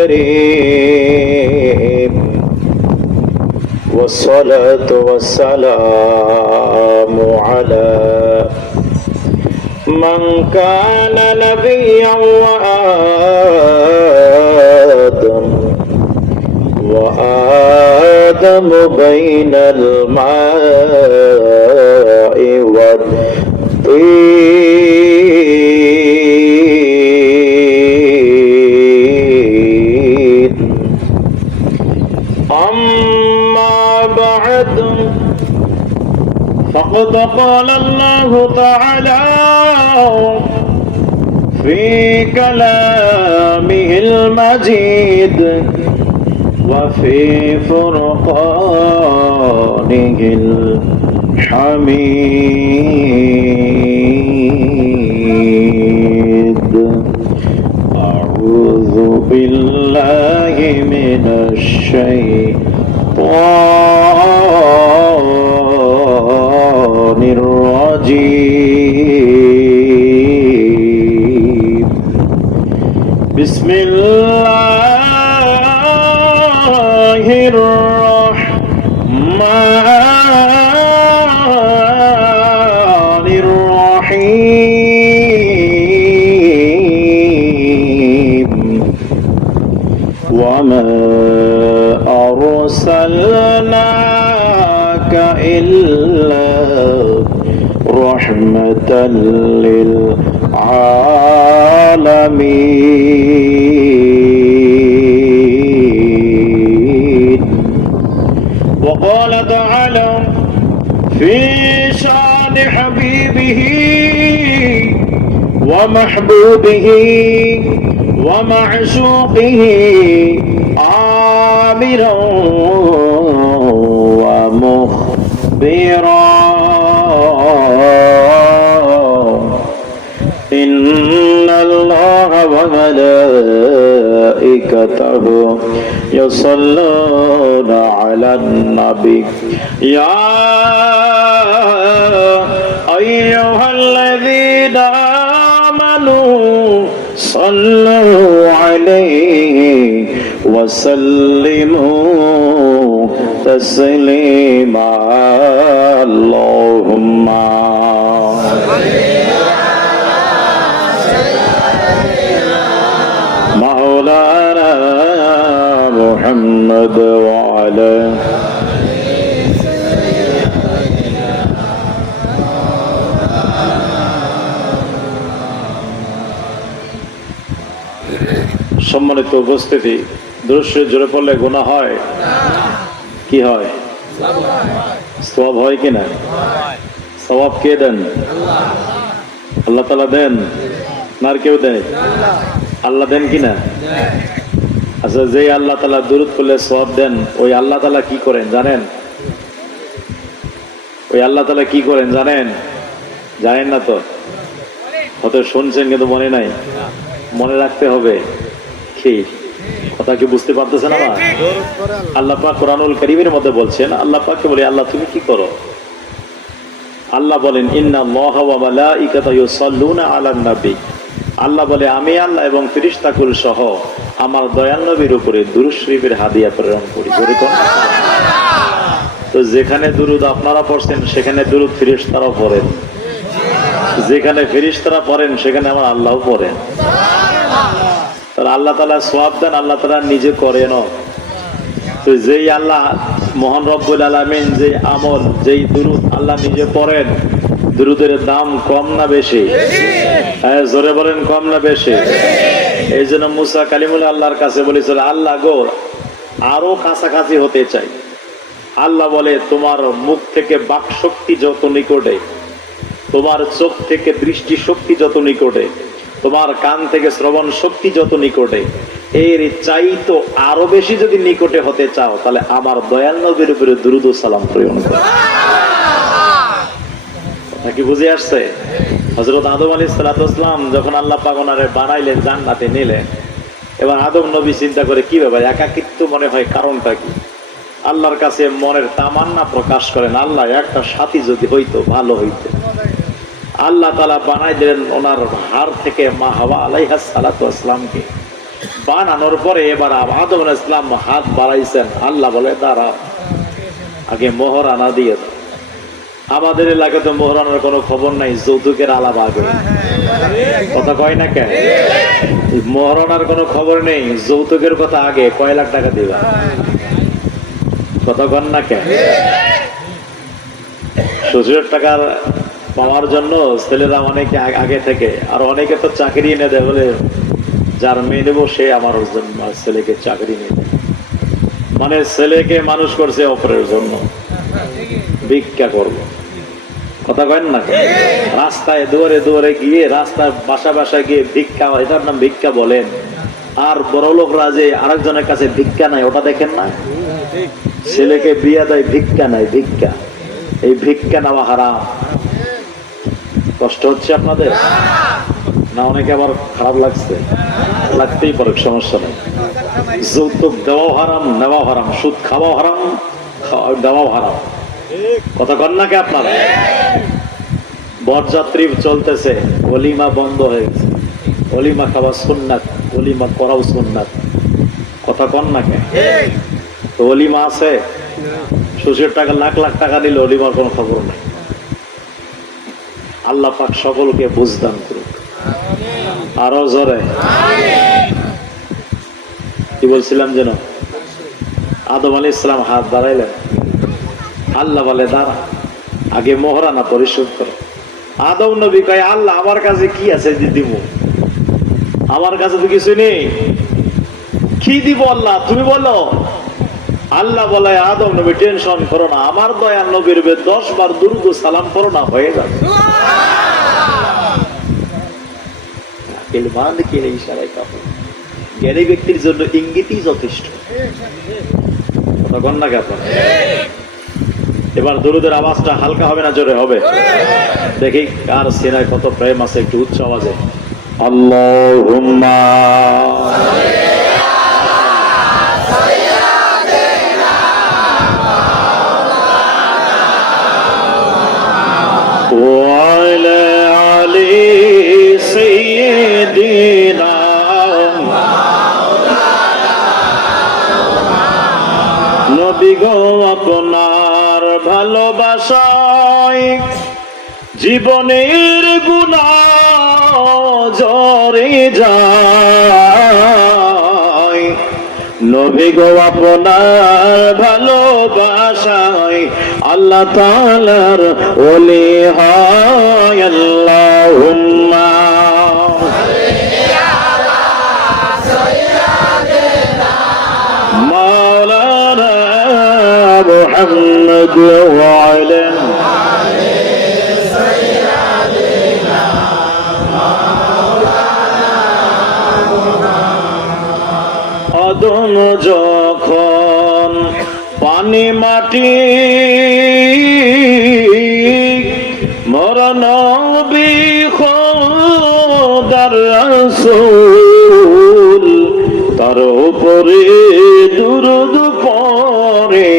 الكريم والصلاة والسلام على من كان نبيا وآدم بين الماء والطين أما بعد فقد قال الله تعالى في كلامه المجيد وفي فرقانه الحميد أعوذ بالله من الشيطان الرجيم بسم الله الرحمن الرحيم وما أرسلناك إلا رحمة للعالمين وقال تعالى في شان حبيبه ومحبوبه ومعشوقه آمرا ومخبرا إن الله وملائكته يصلون على النبي يا أيها الذين آمنوا صلوا عليه وسلموا تسليما اللهم مولانا محمد وعلى সম্মানিত উপস্থিতি দৃশ্যে জোরে পড়লে গুনাহ হয় কি হয় সওয়াব হয় কিনা সওয়াব কে দেন আল্লাহ তাআলা দেন না আর কেউ দেয় আল্লাহ দেন কিনা আচ্ছা যে আল্লাহ তাআলা দুরূদ পড়লে সওয়াব দেন ওই আল্লাহ তাআলা কি করেন জানেন ওই আল্লাহ তাআলা কি করেন জানেন না তো হয়তো শুনছেন কিন্তু মনে নাই মনে রাখতে হবে কি কথা কি বুঝতে পারতেছেন না আল্লাহ পাক কোরআনুল কারীমের মধ্যে বলছেন আল্লাহ পাককে বলে আল্লাহ তুমি কি করো আল্লাহ বলেন ইন্নাল্লাহা ওয়া মালাইকাতাহু ইউসাল্লুনা আলান নবী আল্লাহ বলে আমি আল্লাহ এবং ফেরেশতাকুল সহ আমার দয়াল নবীর উপরে দুরূদ শরীফের হাদিয়া প্রেরণ করি তো যেখানে দুরূদ আপনারা পড়ছেন সেখানে দুরূদ ফেরেশতারাও পড়েন যেখানে ফেরেশতারা পড়েন সেখানে আমার আল্লাহও পড়েন আল্লাহ তাআলা সওয়াব দেন আল্লাহ তাআলা নিজে করেন তো যেই আল্লাহ মহান রব্বুল আলামিন যে আমল যেই দুরূদ আল্লাহ নিজে পড়েন দুরূদের দাম কম না বেশি হ্যাঁ জোরে বলেন কম না বেশি এই জন্য মুসা কালিমুল্লাহ আল্লাহর কাছে বলেছিল আল্লাহ গো আরো কাছাকাছি হতে চাই আল্লাহ বলে তোমার মুখ থেকে বাক শক্তি যত নিকটে তোমার চোখ থেকে দৃষ্টি শক্তি যত নিকটে তোমার কান থেকে শ্রবণ শক্তি যত নিকটে এর চাইতো আরো বেশি যদি নিকটে হতে চাও তাহলে আমার দয়াল নবীর উপরে দুরূদ ও সালাম প্রেরণ করো কথা কি বুঝে আসছে হযরত আদম আলাইহিস সালাতু ওয়াস সালাম যখন আল্লাহ পাক ওনারে বানাইলেন জান্নাতে নিলেন এবার আদম নবী চিন্তা করে কি ব্যাপার একাকিত্ব মনে হয় কারণটা কি আল্লাহর কাছে মনের তামান্না প্রকাশ করেন আল্লাহ একটা সাথী যদি হইতো ভালো হইতো আল্লাহ তাআলা বানাই দিলেন ওনার হাড় থেকে মা হাওয়া আলাইহিস সালাতু ওয়াস সালামকে বানানোর পরে এবার আদম আলাইহিস সালাম হাত বাড়াইছেন, আল্লাহ বলে দাঁড়া, আগে মোহর আনা দিয়ে দাও। আমাদের এলাকায় তো মোহর আনার কোনো খবর নাই, যৌতুকের আলাপ আগে, কথা কয় না কেন? মোহর আনার কোনো খবর নেই, যৌতুকের কথা আগে, কয় লাখ টাকা দিবা, কথা কন না কেন? শ্বশুরের টাকা পাওয়ার জন্য ছেলেরা অনেকে আগে থেকে, আর অনেকে তো চাকরি এনে দেয়, বলে যার মেয়ে নেবো সে আমার ছেলেকে চাকরি নিয়ে দেয়। মানে ছেলেকে মানুষ করছে অপরের জন্য, ভিক্ষা করবো, কথা কয়েন না? রাস্তায় দুয়ারে দুয়ারে গিয়ে, রাস্তায় বাসা বাসা গিয়ে ভিক্ষা, এটার নাম ভিক্ষা বলেন। আর বড় লোকরা যে আরেকজনের কাছে ভিক্ষা নাই, ওটা দেখেন না? ছেলেকে বিয়া দেয়, ভিক্ষা নাই, ভিক্ষা। এই ভিক্ষা নেওয়া হারাম। কষ্ট হচ্ছে আপনাদের না? অনেকে আবার খারাপ লাগছে, লাগতেই পারে, সমস্যা নেই। যৌতুক দেওয়াও হারাম, নেওয়াও হারাম, সুদ খাওয়াও হারাম, দেওয়াও হারাম, কথা কন না কে আপনারা? বরযাত্রী চলতেছে, ওলিমা বন্ধ হয়ে গেছে। ওলিমা খাওয়া সুন্নাত, ওলিমা করাও সুন্নাত, কথা কন না কে? তো ওলিমা আছে, শ্বশুরের টাকা লাখ লাখ টাকা দিলে ওলিমার কোনো খবর নেই। আল্লাহ পাক সকলকে বুঝদান করুক। আরো জোরে কি বলছিলাম যেন? আদম আলাইহিস সালাম হাত বাড়াইলেন, আল্লাহ বলে দাঁড়া, আগে মোহরানা পরিশোধ করো। আদম নবী কয়, আল্লাহ আমার কাছে কি আছে যে দিব? আমার কাছে তো কিছু নেই, কি দিব আল্লাহ তুমি বলো। আল্লাহ বলে, আদম নবী টেনশন করো না, আমার দয়াল নবীর 10 বার দুরূদ ও সালাম করো না, হয়ে যাবে। ইশারায় কাপড় জ্ঞানী ব্যক্তির জন্য ইঙ্গিতই যথেষ্ট, কথা কন না কে আপনারা? এবার দুরূদের আওয়াজটা হালকা হবে না জোরে হবে? দেখি কার সিনায় কত প্রেম আছে, একটু উচ্চ আওয়াজে। আল্লাহুম্মা ওয়া আলা আলি সাইয়্যিদিনা নবী গো, আপনার ভালোবাসায় জীবনের গুনাহ ঝরে যায়। নবী গো, আপনার ভালোবাসায় আল্লাহ তাআলার ওলি হয়। আল্লাহুম্মা মাওলানা মুহাম্মদ ওয়া আলা আদম যখন পানি মাটি মরণ খোদার রাসূল, তার উপরে দুরূদ পড়ে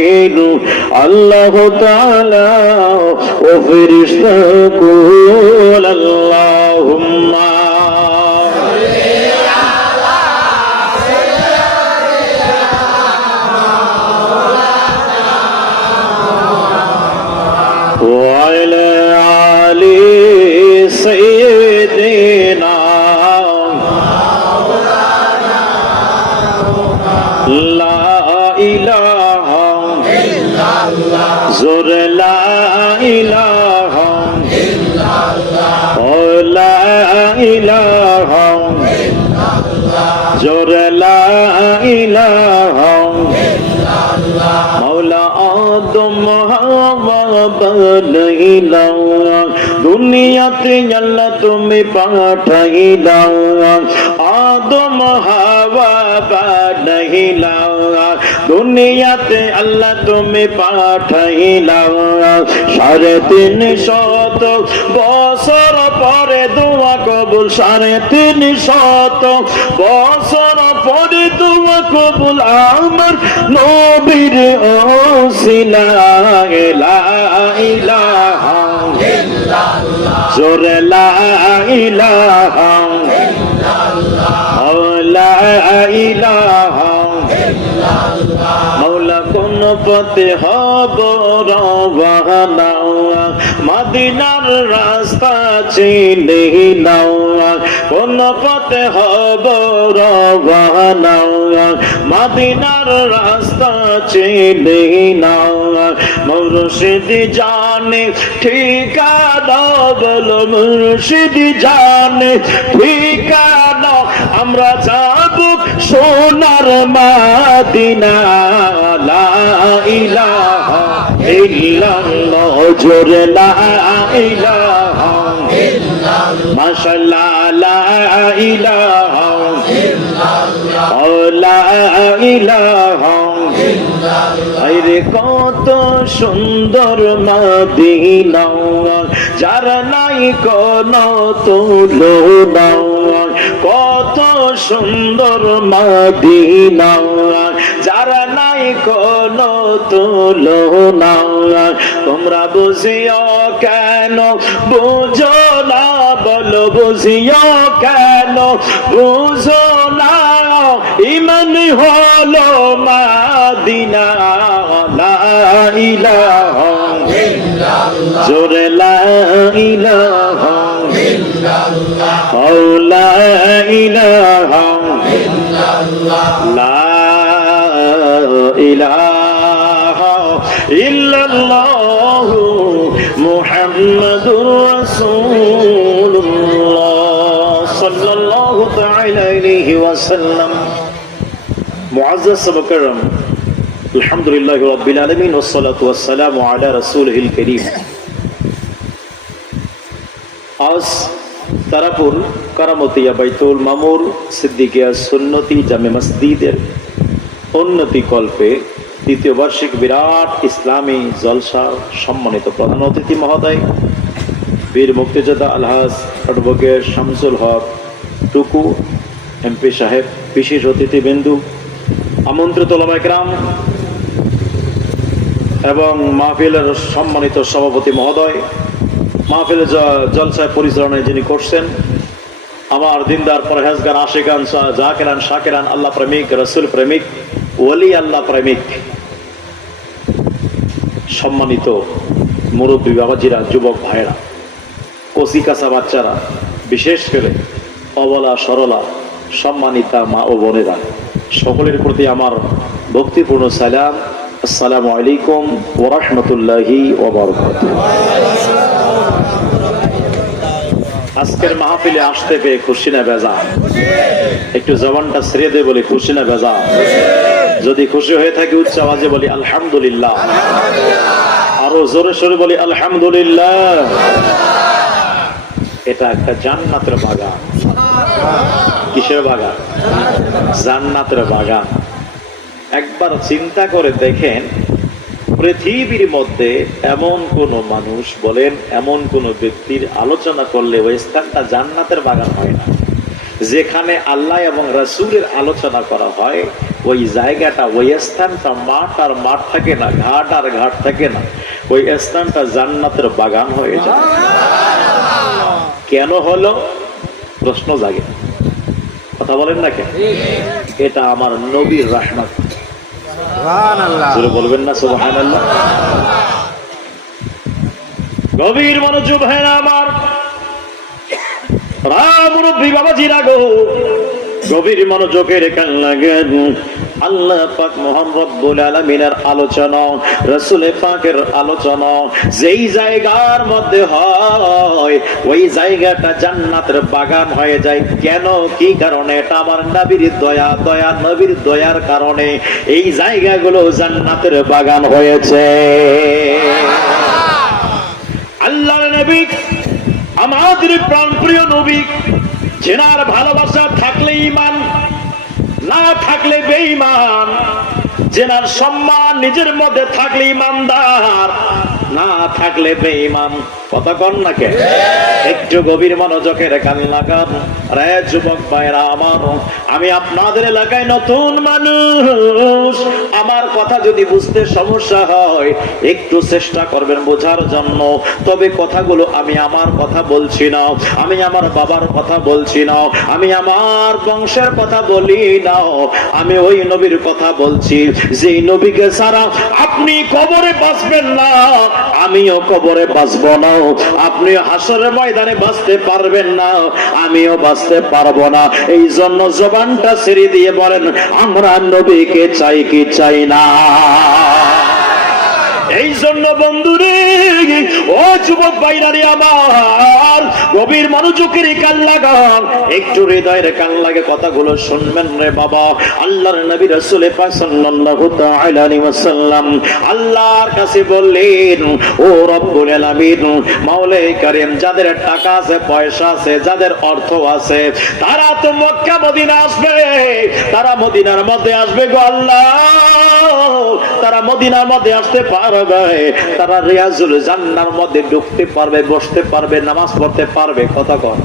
আল্লাহ তাআলা ও ফেরেশতাকুল। আল্লাহুম্মা وعلى آل سيدنا لا إله إلا الله زور لا إله إلا الله لا إله إلا الله زور لا إله إلا الله مولا آدم বানাইলা দুনিয়াতে আল্লাহ তুমি পাঠাইলা, আদম হাওয়া বানাইলা দুনিয়াতে আল্লাহ তুমি পাঠাইলা। 350 বছর পরে দোয়া কবুল, 350 বছর পরে দোয়া কবুল আমার নবীর ওসিলা। লা ইলাহা ইল্লাল্লাহ জোরে লা ইলাহা ইল্লাল্লাহ লা ইলাহা মাওলা কোন পথে হব রওয়ানা মদিনার রাস্তা চিনি নাও কোন পথে হব রওয়ানা মদিনার রাস্তা চিনি নাও মুর্শিদ জানে ঠিকানা বলো মুর্শিদ জানে ঠিকানা আমরা যাব সোনার মদিনা লা ইলাহা ইল্লাল্লাহ জোরে লা ইলাহা ইল্লাল্লাহ মাশাআল্লাহ লা ইলাহা ইল্লাল্লাহ লা ইলাহা ইল্লাল্লাহ আরে কত সুন্দর মদিনা যার নাই কোনো তুলনা কত সুন্দর মদিনা যার নাই কোনো তুলনা তোমরা বুঝিও কেন বুঝো না বলো বুঝিও কেন বুঝো না ইমান হলো মদিনা লা ইলাহা ইল্লাল্লাহ জোরে লা ইলাহা ইল্লাল্লাহ লা ইলাহা ইল্লাল্লাহ লা ইলাহা ইল্লাল্লাহ মুহাম্মাদুর রাসূলুল্লাহ সাল্লাল্লাহু তাআলা আলাইহি ওয়াসাল্লাম মুআজ্জাজ সাহাবায়ে আলহামদুলিল্লাহি রাব্বিল আলামিন ওয়াসসালাতু ওয়াসসালামু আলা রাসূলিল কারীম আজ তারাপুর কারামতিয়া বাইতুল মামুর সিদ্দিকিয়া সুন্নতি জামে মসজিদের উন্নতি কল্পে তৃতীয় বার্ষিক বিরাট ইসলামী জলসা সম্মানিত প্রধান অতিথি মহোদয় বীর মুক্তিযোদ্ধা আলহাজ অ্যাডভোকেট শামসুল হক টুকু এমপি সাহেব বিশেষ অতিথিবৃন্দু আমন্ত্রিত ওলামায়ে কেরাম এবং মাহফিলের সম্মানিত সভাপতি মহোদয় মাহফিলের জলসায় পরিচালনায় যিনি করছেন আমার দিনদার পরহেজগার আশিকান জাকিরান শাকিরান আল্লাহ প্রেমিক রসুল প্রেমিক ওলি আল্লাহ প্রেমিক সম্মানিত মুরব্বী বাবাজিরা যুবক ভাইরা কচি কাঁচা বাচ্চারা বিশেষ করে অবলা সরলা সম্মানিতা মা ও বোনেরা সকলের প্রতি আমার ভক্তিপূর্ণ সালাম আসসালামু আলাইকুম ওয়া রাহমাতুল্লাহি ওয়া বারাকাতুহু আজকের মাহফিলে আসতে পেয়ে খুশি না বেজার একটু জবানটা ছেড়ে দে বলি খুশি না বেজার যদি খুশি হয়ে থাকি উচ্চ আওয়াজে বলি আলহামদুলিল্লাহ আরো জোরে সোরে বলি আলহামদুলিল্লাহ এটা একটা জান্নাতের বাগান কিসের বাগান জান্নাতের বাগান একবার চিন্তা করে দেখেন পৃথিবীর মধ্যে এমন কোন মানুষ বলেন এমন কোন ব্যক্তির আলোচনা করলে ওই স্থানটা জান্নাতের বাগান হয় না যেখানে আল্লাহ এবং রাসূলের আলোচনা করা হয় ওই জায়গাটা ওই স্থানটা মাঠ আর মাঠ থাকে না ঘাট আর ঘাট থাকে না ওই স্থানটা জান্নাতের বাগান হয়ে যায় কেন হলো প্রশ্ন জাগে কথা বলেন না কেন এটা আমার নবীর রহমত বলবেন না সুবহানাল্লাহ গভীর মনোযোগ হয় না আমার মুরব্বী বাবাজিরা গো গভীর মনোযোগের কান লাগেন আল্লাহ পাক মহান রব্বুল আলামিনের আলোচনা রাসূল পাকের আলোচনা যেই জায়গার মধ্যে হয় ওই জায়গাটা জান্নাতের বাগান হয়ে যায় কেন কি কারণে এটা আমার নবীর দয়া দয়া নবীর দয়ার কারণে এই জায়গাগুলো জান্নাতের বাগান হয়েছে আল্লাহর নবী আমাদের প্রাণপ্রিয় নবী যেনার ভালোবাসা থাকলে ঈমান না থাকলে বেঈমান যেনার সম্মান নিজের মধ্যে থাকলে ঈমানদার না থাকলে বেঈমান কথা কন না কে? একটু গভীর মনোযোগের কান লাগান। রে যুবক ভাইরা আমার, আমি আপনাদের এলাকায় নতুন মানুষ। আমার কথা যদি বুঝতে সমস্যা হয় একটু চেষ্টা করবেন বোঝার জন্য। তবে কথাগুলো আমি আমার কথা বলছি না, আমি আমার বাবার কথা বলছি না, আমি আমার বংশের কথা বলি না, আমি ওই নবীর কথা বলছি যে নবীকে ছাড়া আপনি কবরে বাঁচবেন না, আমিও কবরে বাঁচব না, আপনি হাসরের ময়দানে বাঁচতে পারবেন না, আমিও বাঁচতে পারবো না। এই জন্য জবানটা ছেড়ে দিয়ে বলেন আমরা নবীকে চাই কি চাই না? এই জন্য বন্ধুরে, ও যুবক ভাইরারে আমার, গভীর মনোযোগের কান লাগান, একটু হৃদয়ের কান লাগে কথাগুলো শুনবেন রে বাবা। আল্লাহর নবী রাসূল পাক সাল্লাল্লাহু তাআলা আলাইহি ওয়াসাল্লাম আল্লাহর কাছে বললেন, ও রব্বুল আলামিন, মাওলাই কারীম, যাদের টাকা আছে, পয়সা আছে, যাদের অর্থ আছে, তারা তো মক্কা মদিনা আসবে, তারা মদিনার মধ্যে আসবে গো আল্লাহ, তারা মদিনার মধ্যে আসতে পারবে, তারা রিয়াজুল জান্নার মধ্যে ঢুকতে পারবে, বসতে পারবে, নামাজ পড়তে পারবে। কথা কন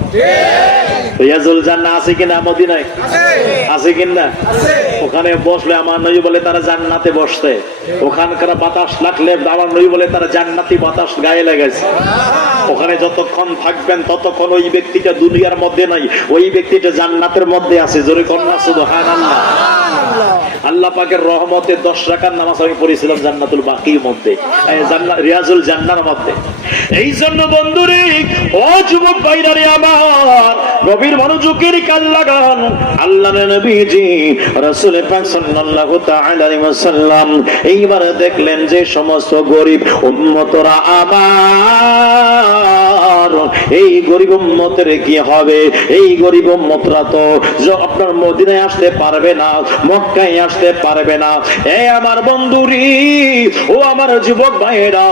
রিয়াজুল জান্নাহ আছে কিনা? মদিনায় আছে কিনা? ওখানে বসলে আমার নবী বলে তারা জান্নাতে বসতে, ওখানকার বাতাস লাগলে আমার নবী বলে তারা জান্নাতি বাতাস গায়ে লেগেছে। ওখানে যতক্ষণ থাকবেন ততক্ষণ ওই ব্যক্তিটা দুনিয়ার মধ্যে নাই, ওই ব্যক্তিটা জান্নাতের মধ্যে আছে। জোরে কন্যা সুবহানাল্লাহ। আল্লাহ পাকের রহমতে 10 রাকাত নামাজ আমি পড়েছিলাম জান্নাতুল বাকির মধ্যে, রিয়াজুল জান্নার মধ্যে। এই জন্য বন্ধুরে, ও যুবক ভাইরারে আমার, গভীর মনোযোগের কান লাগান। আল্লাহর নবীজি রাসূল পাক সাল্লাল্লাহু তাআলা আলাইহি ওয়াসাল্লাম এইবার দেখলেন যে সমস্ত গরীব উম্মতরা আমার, এই গরীব উম্মতের কি হবে? এই গরীব উম্মতরা তো আপনার মদিনায় আসতে পারবে না, মক্কায় আসতে পারবে না। এই আমার বন্ধুরি, ও আমার যুবক ভাইরা,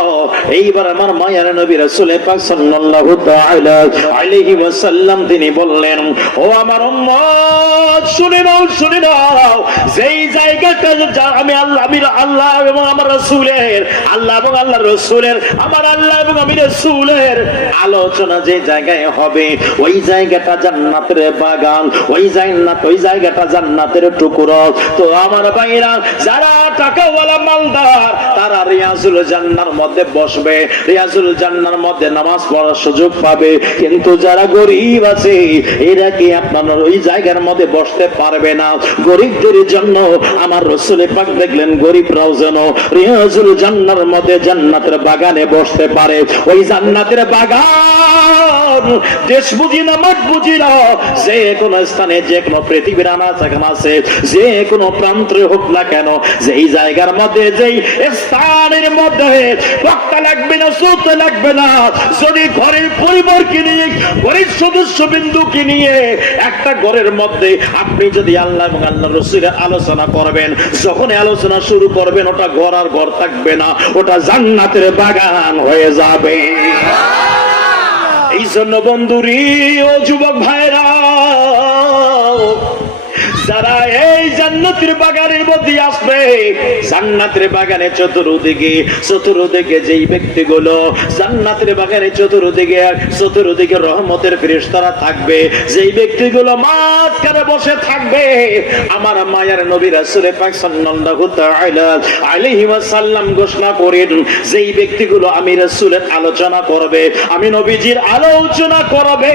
এইবার আমার মায়ের নবী রাসূল পাক সাল্লাল্লাহু তাআলা আলাইহি ওয়াসাল্লাম তিনি বললেন, ও আমার উম্মত, শুনে নাও, শুনে নাও, যেই জায়গাটা আমি আল্লাহ এবং আমার রাসূলের, আল্লাহ এবং আল্লাহর রাসূলের, আমার আল্লাহ এবং আমি রাসূলের আলোচনা যে জায়গায় হবে, ওই জায়গাটা জান্নাতের বাগান, ওই জায়গাটা জান্নাতের টুকরো। তো আমার ভাইরা, যারা টাকাওয়ালা মালদার, তারা রিয়াজুল জান্নার মধ্যে বসবে, রিয়াজুল জান্নার মধ্যে নামাজ পড়ার সুযোগ পাবে। কিন্তু যারা গরীব আছে, এরা কি আপনার ওই জায়গার মধ্যে বসতে পারবে না। গরীবদের জন্য আমার রাসূল পাক দেখলেন গরীবরাও যেন রিয়াজুল জান্নার মধ্যে জান্নাতের বাগানে বসতে পারে। ওই জান্নাতের বাগান দেশ বুঝি না, মাঠ বুঝি না, যে কোনো স্থানে, যে কোনো পৃথিবীর আছে, যে কোনো প্রান্তে হোক না কেন, যেই জায়গার মধ্যে, যেই স্থানের মধ্যে বক্তা লাগবে না, শ্রোত লাগবে না, যদি ঘরের পরিবারকে নিয়ে, ঘরের সদস্য বিন্দুকে নিয়ে একটা ঘরের মধ্যে আপনি যদি আল্লাহ এবং আল্লাহ রাসূলের আলোচনা করবেন, যখন আলোচনা শুরু করবেন, ওটা ঘর আর ঘর থাকবে না, ওটা জান্নাতের বাগান হয়ে যাবে। এই জন্য বন্ধুরি, ও যুবক ভাইরা, যারা এই জান্নাতের বাগানের মধ্যে আসবে, জান্নাতের বাগানে চতুর্দিকে যেই ব্যক্তিগুলো জান্নাতের বাগানে চতুর্দিকে রহমতের ফেরেশতারা থাকবে, যেই ব্যক্তিগুলো মাঝখানে বসে থাকবে, আমার মায়ের নবী রাসূল পাক সাল্লাল্লাহু তাআলা আলাইহি ওয়াসাল্লাম ঘোষণা করেন, যেই ব্যক্তিগুলো আমি রাসূলের আলোচনা করবে, আমি নবীজির আলোচনা করবে,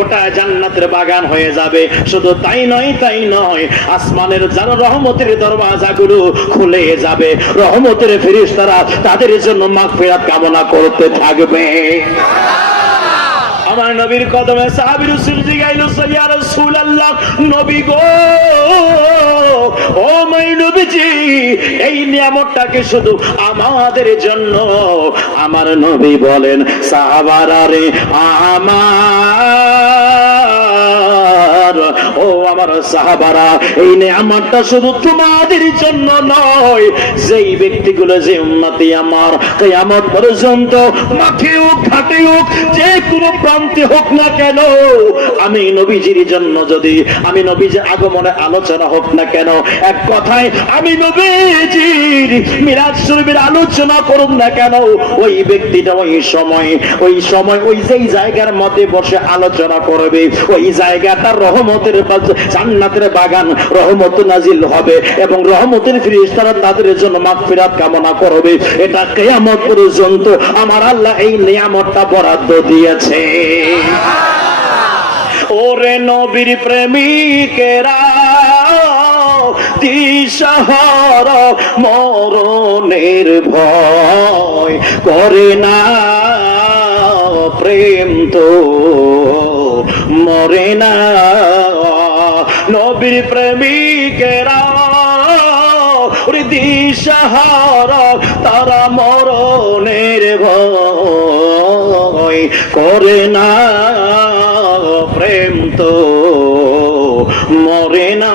ওটা জান্নাতের বাগান হয়ে যাবে। শুধু তাই নয়, আসমানের যারা রহমতের দরওয়াজাগুলো খুলে যাবে, রহমতের ফেরেশতারা তাদের জন্য মাগফিরাত কামনা করতে থাকবে। আমার নবীর কদমে সাহাবী রাসূল জিগাইলো, ইয়া রাসূলুল্লাহ, নবী গো, ও মাই নবীজি, এই নিয়ামতটাকে শুধু আমাদের জন্য? আমার নবী বলেন, সাহাবারা রে আমার, ইমানদার, ও আমার সাহাবারা, এই নেয়ামতটা শুধু তোমাদের জন্য নয়, যেই ব্যক্তিগুলো, যে উম্মতি আমার কিয়ামত পর্যন্ত মাঠে হোক ঘাটে হোক যে কোনো প্রান্তে হোক না কেন, আমি নবীজির জন্য, যদি আমি নবীজির আগমনে আলোচনা হোক না কেন, এক কথায় আমি নবীজির মিরাজ শরীফের আলোচনা করুন না কেন, ওই ব্যক্তিটা ওই সময় ওই যেই জায়গার মধ্যে বসে আলোচনা করবে, ওই জায়গাটার রহমতের জান্নাতের বাগান, রহমত নাজিল হবে এবং রহমতের ফেরেশতারা তাদের জন্য মাগফিরাত কামনা করবে। এটা কিয়ামত পর্যন্ত আমার আল্লাহ এই নিয়ামতটা বরাদ্দ দিয়েছে। ওরে নবীর প্রেমিকেরা, দিশাহার মরণের ভয় করে না, প্রেম তো মরে না। নবীর প্রেমিকেরা দিশাহার, তারা মরণের ভয় করে না, প্রেম তো মরে না।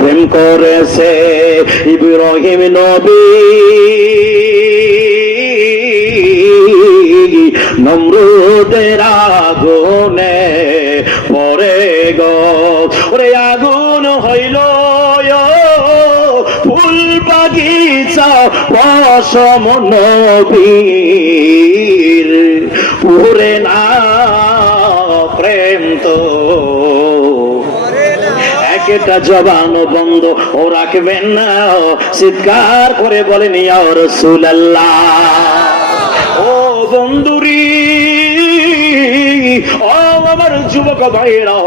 প্রেম করেছে ইব্রাহিম নবী, নমরুদের আগুনে পড়ে গো, ওরে আগুন হইল ফুল বাগিচা, পশম নবীর পুরে না, প্রেম তো একটা জবান বন্ধ ও রাখবেন না, চিৎকার করে বলেন ইয়া রাসূলুল্লাহ। ও বন্ধুরি, ও আমার যুবক ভাইরা,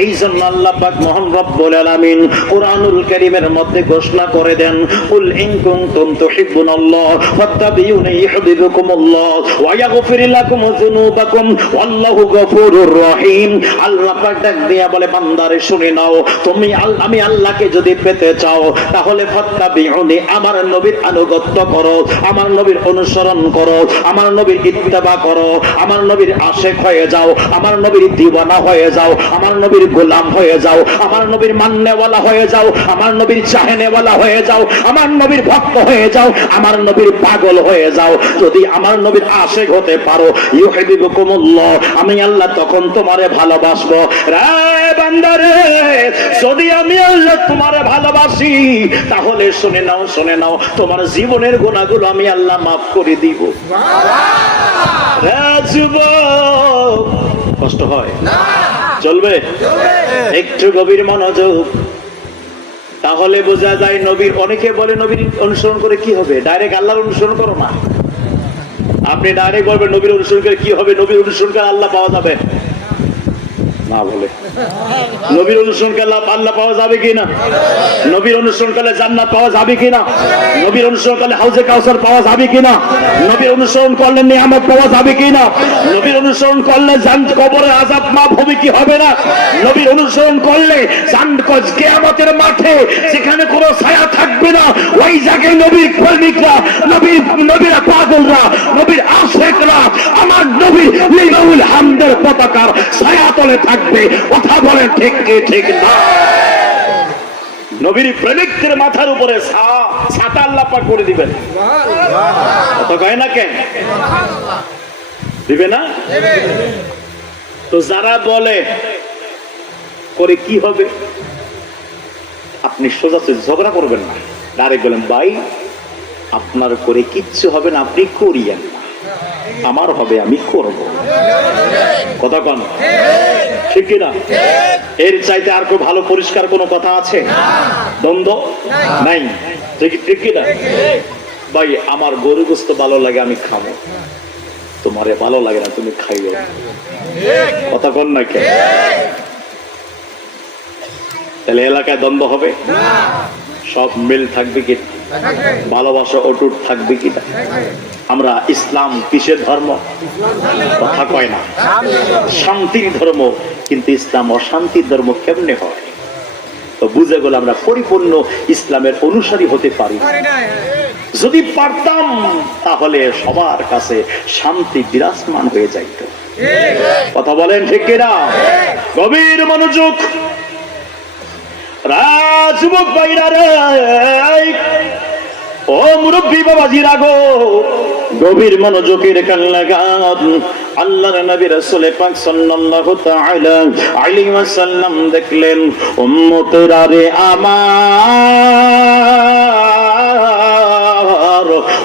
এই জন্য আল্লাহ পাক মহান রব্বুল আলামিন কুরআনুল কারীমের মধ্যে ঘোষণা করে দেন, কুল ইন কুনতুম তুহিব্বুনাল্লাহ ফাত্তাবিউনি ইউহিব্বুকুমুল্লাহ ওয়া ইয়াগফির লাকুম যুনুবাকুম ওয়াল্লাহু গফুরুর রহিম। আল্লাহ পাক ডাক দিয়া বলে, বান্দারে শুনে নাও, তুমি আমি আল্লাহকে যদি পেতে চাও তাহলে ফাত্তাবিউনি, আমার নবীর আনুগত্য করো, আমার নবীর অনুসরণ করো, আমার নবীর ইত্তেবা করো, আমার নবীর আশিক হয়ে যাও, আমার নবীর দিওয়ানা হয়ে যাও, আমার নবীর গোলাম হয়ে যাও, আমার নবীর মাননেওয়ালা হয়ে যাও, আমার নবীর চাহেনেওয়ালা হয়ে যাও, আমার নবীর ভক্ত হয়ে যাও, আমার নবীর পাগল হয়ে যাও। যদি আমার নবীর আশিক হতে পারো, ইউহিব্বুকুমুল্লাহ, আমি আল্লাহ তখন তোমারে ভালোবাসবো। রে বান্দারে, যদি আমি আল্লাহ তোমারে ভালোবাসি তাহলে শুনে নাও, শুনে নাও, তোমার জীবনের গুনাহগুলো আমি আল্লাহ মাফ করে দিব। রে যুবক, কষ্ট হয় না, চলবে একটু গভীর মনোযোগ, তাহলে বোঝা যায় নবীর। অনেকে বলে নবীর অনুসরণ করে কি হবে, ডাইরেক্ট আল্লাহর অনুসরণ করো না। আপনি ডাইরেক্ট বলবেন নবীর অনুসরণ করে কি হবে, নবীর অনুসরণ করে আল্লাহ পাওয়া যাবে না, বলে নবীর অনুসরণ করলে আল্লাহ পাওয়া যাবে কিনা, নবীর অনুসরণ করলে জান্নাত পাওয়া যাবে কিনা, নবীর অনুসরণ করলে হাউজে কাউসার পাওয়া যাবে কিনা, নবীর অনুসরণ করলে নিয়ামত পাওয়া যাবে কিনা, নবীর অনুসরণ করলে কবরের আযাব মাফ হবে কি হবে না, নবীর অনুসরণ করলে কিয়ামতের মাঠে যেখানে কোনো ছায়া থাকবে না, ওই জায়গায় নবীর প্রেমিকরা, নবীরা পাগলরা, নবীর আশিকরা আমার নবীর লিলাউল হামদের পতাকার ছায়া তলে থাকবে। কথা বলেন ঠিক কি ঠিক না? নবীর প্রেমিকদের মাথার উপরে ছাতা আল্লাহ পাক করে দিবেন। কথা কয় না কেন? দিবে না? তো যারা বলে করে কি হবে, আপনি সোজা ঝগড়া করবেন না, ডাইরেক্ট বলেন ভাই আপনার করে কিচ্ছু হবে না, আপনি করিয়েন না, আমার হবে আমি করব। কথা কন ঠিক কিনা? এর চাইতে আর কেউ ভালো পরিষ্কার কোনো কথা আছে? দ্বন্দ্ব নাই, ঠিক কিনা? ভাই আমার গরু গোশত ভালো লাগে আমি খাবো, তোমারে ভালো লাগে না তুমি খাইও। কথা কন না কে? তাহলে এলাকায় দ্বন্দ্ব হবে? সব মিল থাকবে কি? ভালোবাসা অটুট থাকবে কিনা? আমরা ইসলাম কিসের ধর্ম? কথা কয় না, শান্তির ধর্ম। কিন্তু ইসলাম অশান্তির ধর্ম কেমনে হয়? তো বুঝে গেল আমরা পরিপূর্ণ ইসলামের অনুসারী হতে পারি। যদি পারতাম তাহলে সবার কাছে শান্তি বিরাজমান হয়ে যাইত। কথা বলেন ঠিক কিনা? গভীর মনোযোগ, রাজযুবক ভাইরা রে, ও মুরব্বী বাবাজিরা গো, গভীর মনোযোগের কান লাগান। আল্লাহর নবী রাসূল পাক সাল্লাল্লাহু তাআলা আলাইহি ওয়াসাল্লাম দেখলেন উম্মতেরা রে আমার,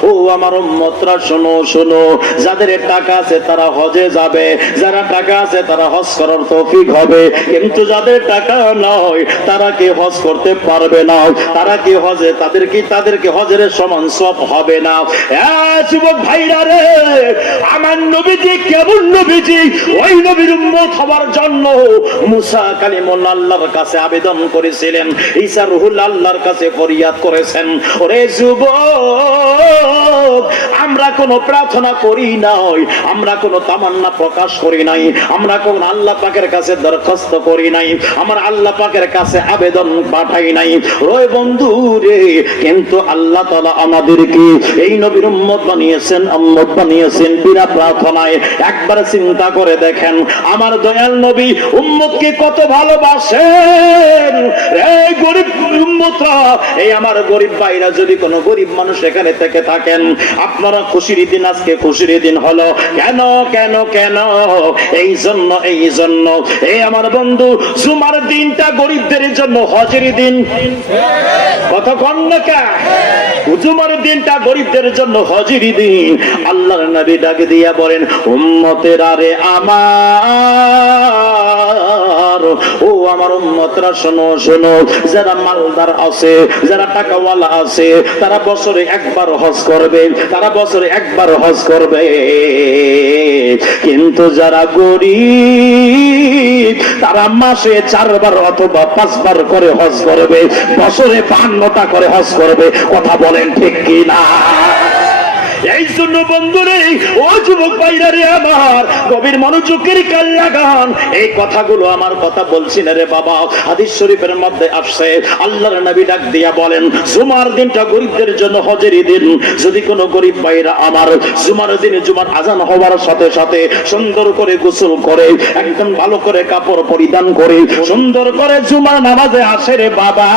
ও আমার উম্মতরা শোনো শোনো, যাদের টাকা আছে তারা হজে যাবে, যারা টাকা আছে তারা হজ করার তৌফিক হবে, কিন্তু যাদের টাকা নয় তারা কি হজ করতে পারবে না, তারা কি হজে তাদেরকে হজের সমান সওয়াব হবে না। যুবক ভাইরা রে, আমার নবীজি কেমন নবীজি, ওই নবীর উম্মত হওয়ার জন্য মুসা কালিমুল্লাহ আল্লাহর কাছে আবেদন করেছিলেন, ঈসা রূহুল আল্লাহর কাছে ফরিয়াদ করেছেন। ওরে যুবক, আমরা কোনো প্রার্থনা করি নাই, আমরা কোনো তামান্না প্রকাশ করি নাই, আমরা কোন আল্লাহ পাকের কাছে দরখাস্ত করি নাই, আমার আল্লাহ পাকের কাছে আবেদন পাঠাই নাই রয় বন্ধু রে, কিন্তু আল্লাহ তাআলা আমাদেরকে এই নবীর উম্মত বানিয়েছেন, উম্মত বানিয়েছেন বিনা প্রার্থনায়। একবার চিন্তা করে দেখেন, আমার দয়াল নবী উম্মতকে কত ভালোবাসেন। এই গরিব উম্মতরা, এই আমার গরিব ভাইরা, যদি কোনো গরিব মানুষ এখানে থেকে থাকেন, আপনারা খুশির দিন, আজকে খুশির দিন হলো কেন কেন কেন? এই জন্য এই আমার বন্ধু, জুমার দিনটা গরিবদের জন্য হজের দিন। কথা কন না কে? জুমার দিনটা গরিবদের জন্য হজের দিন। আল্লাহর নবী ডাকে দিয়া বলেন, উম্মতেরা রে আমার, ও আমার উম্মতরা শোনো শোনো, যারা মালদার আছে, যারা টাকাওয়ালা আছে, তারা বছরে একবার হজ করবে, তারা বছরে একবার হজ করবে, কিন্তু যারা গরিব তারা মাসে 4 বার অথবা 5 বার করে হজ করবে, বছরে 52টা করে হজ করবে। কথা বলেন ঠিক কি না? এই জন্য বন্ধুরে, ও যুবক ভাইরা রে আমার, গভীর মনোযোগের কান লাগান। এই কথাগুলো আমার কথা বলছি না রে বাবা, হাদিস শরীফের মধ্যে আসছে, আল্লাহর নবী ডাক দিয়া বলেন, জুমার দিনটা গরিবদের জন্য হজের দিন। যদি কোনো গরিব ভাইরা আমার জুমার দিনে, জুমার আজান হওয়ার সাথে সাথে সুন্দর করে গোসল করে, একদম ভালো করে কাপড় পরিধান করে, সুন্দর করে জুমার নামাজে আসে রে বাবা,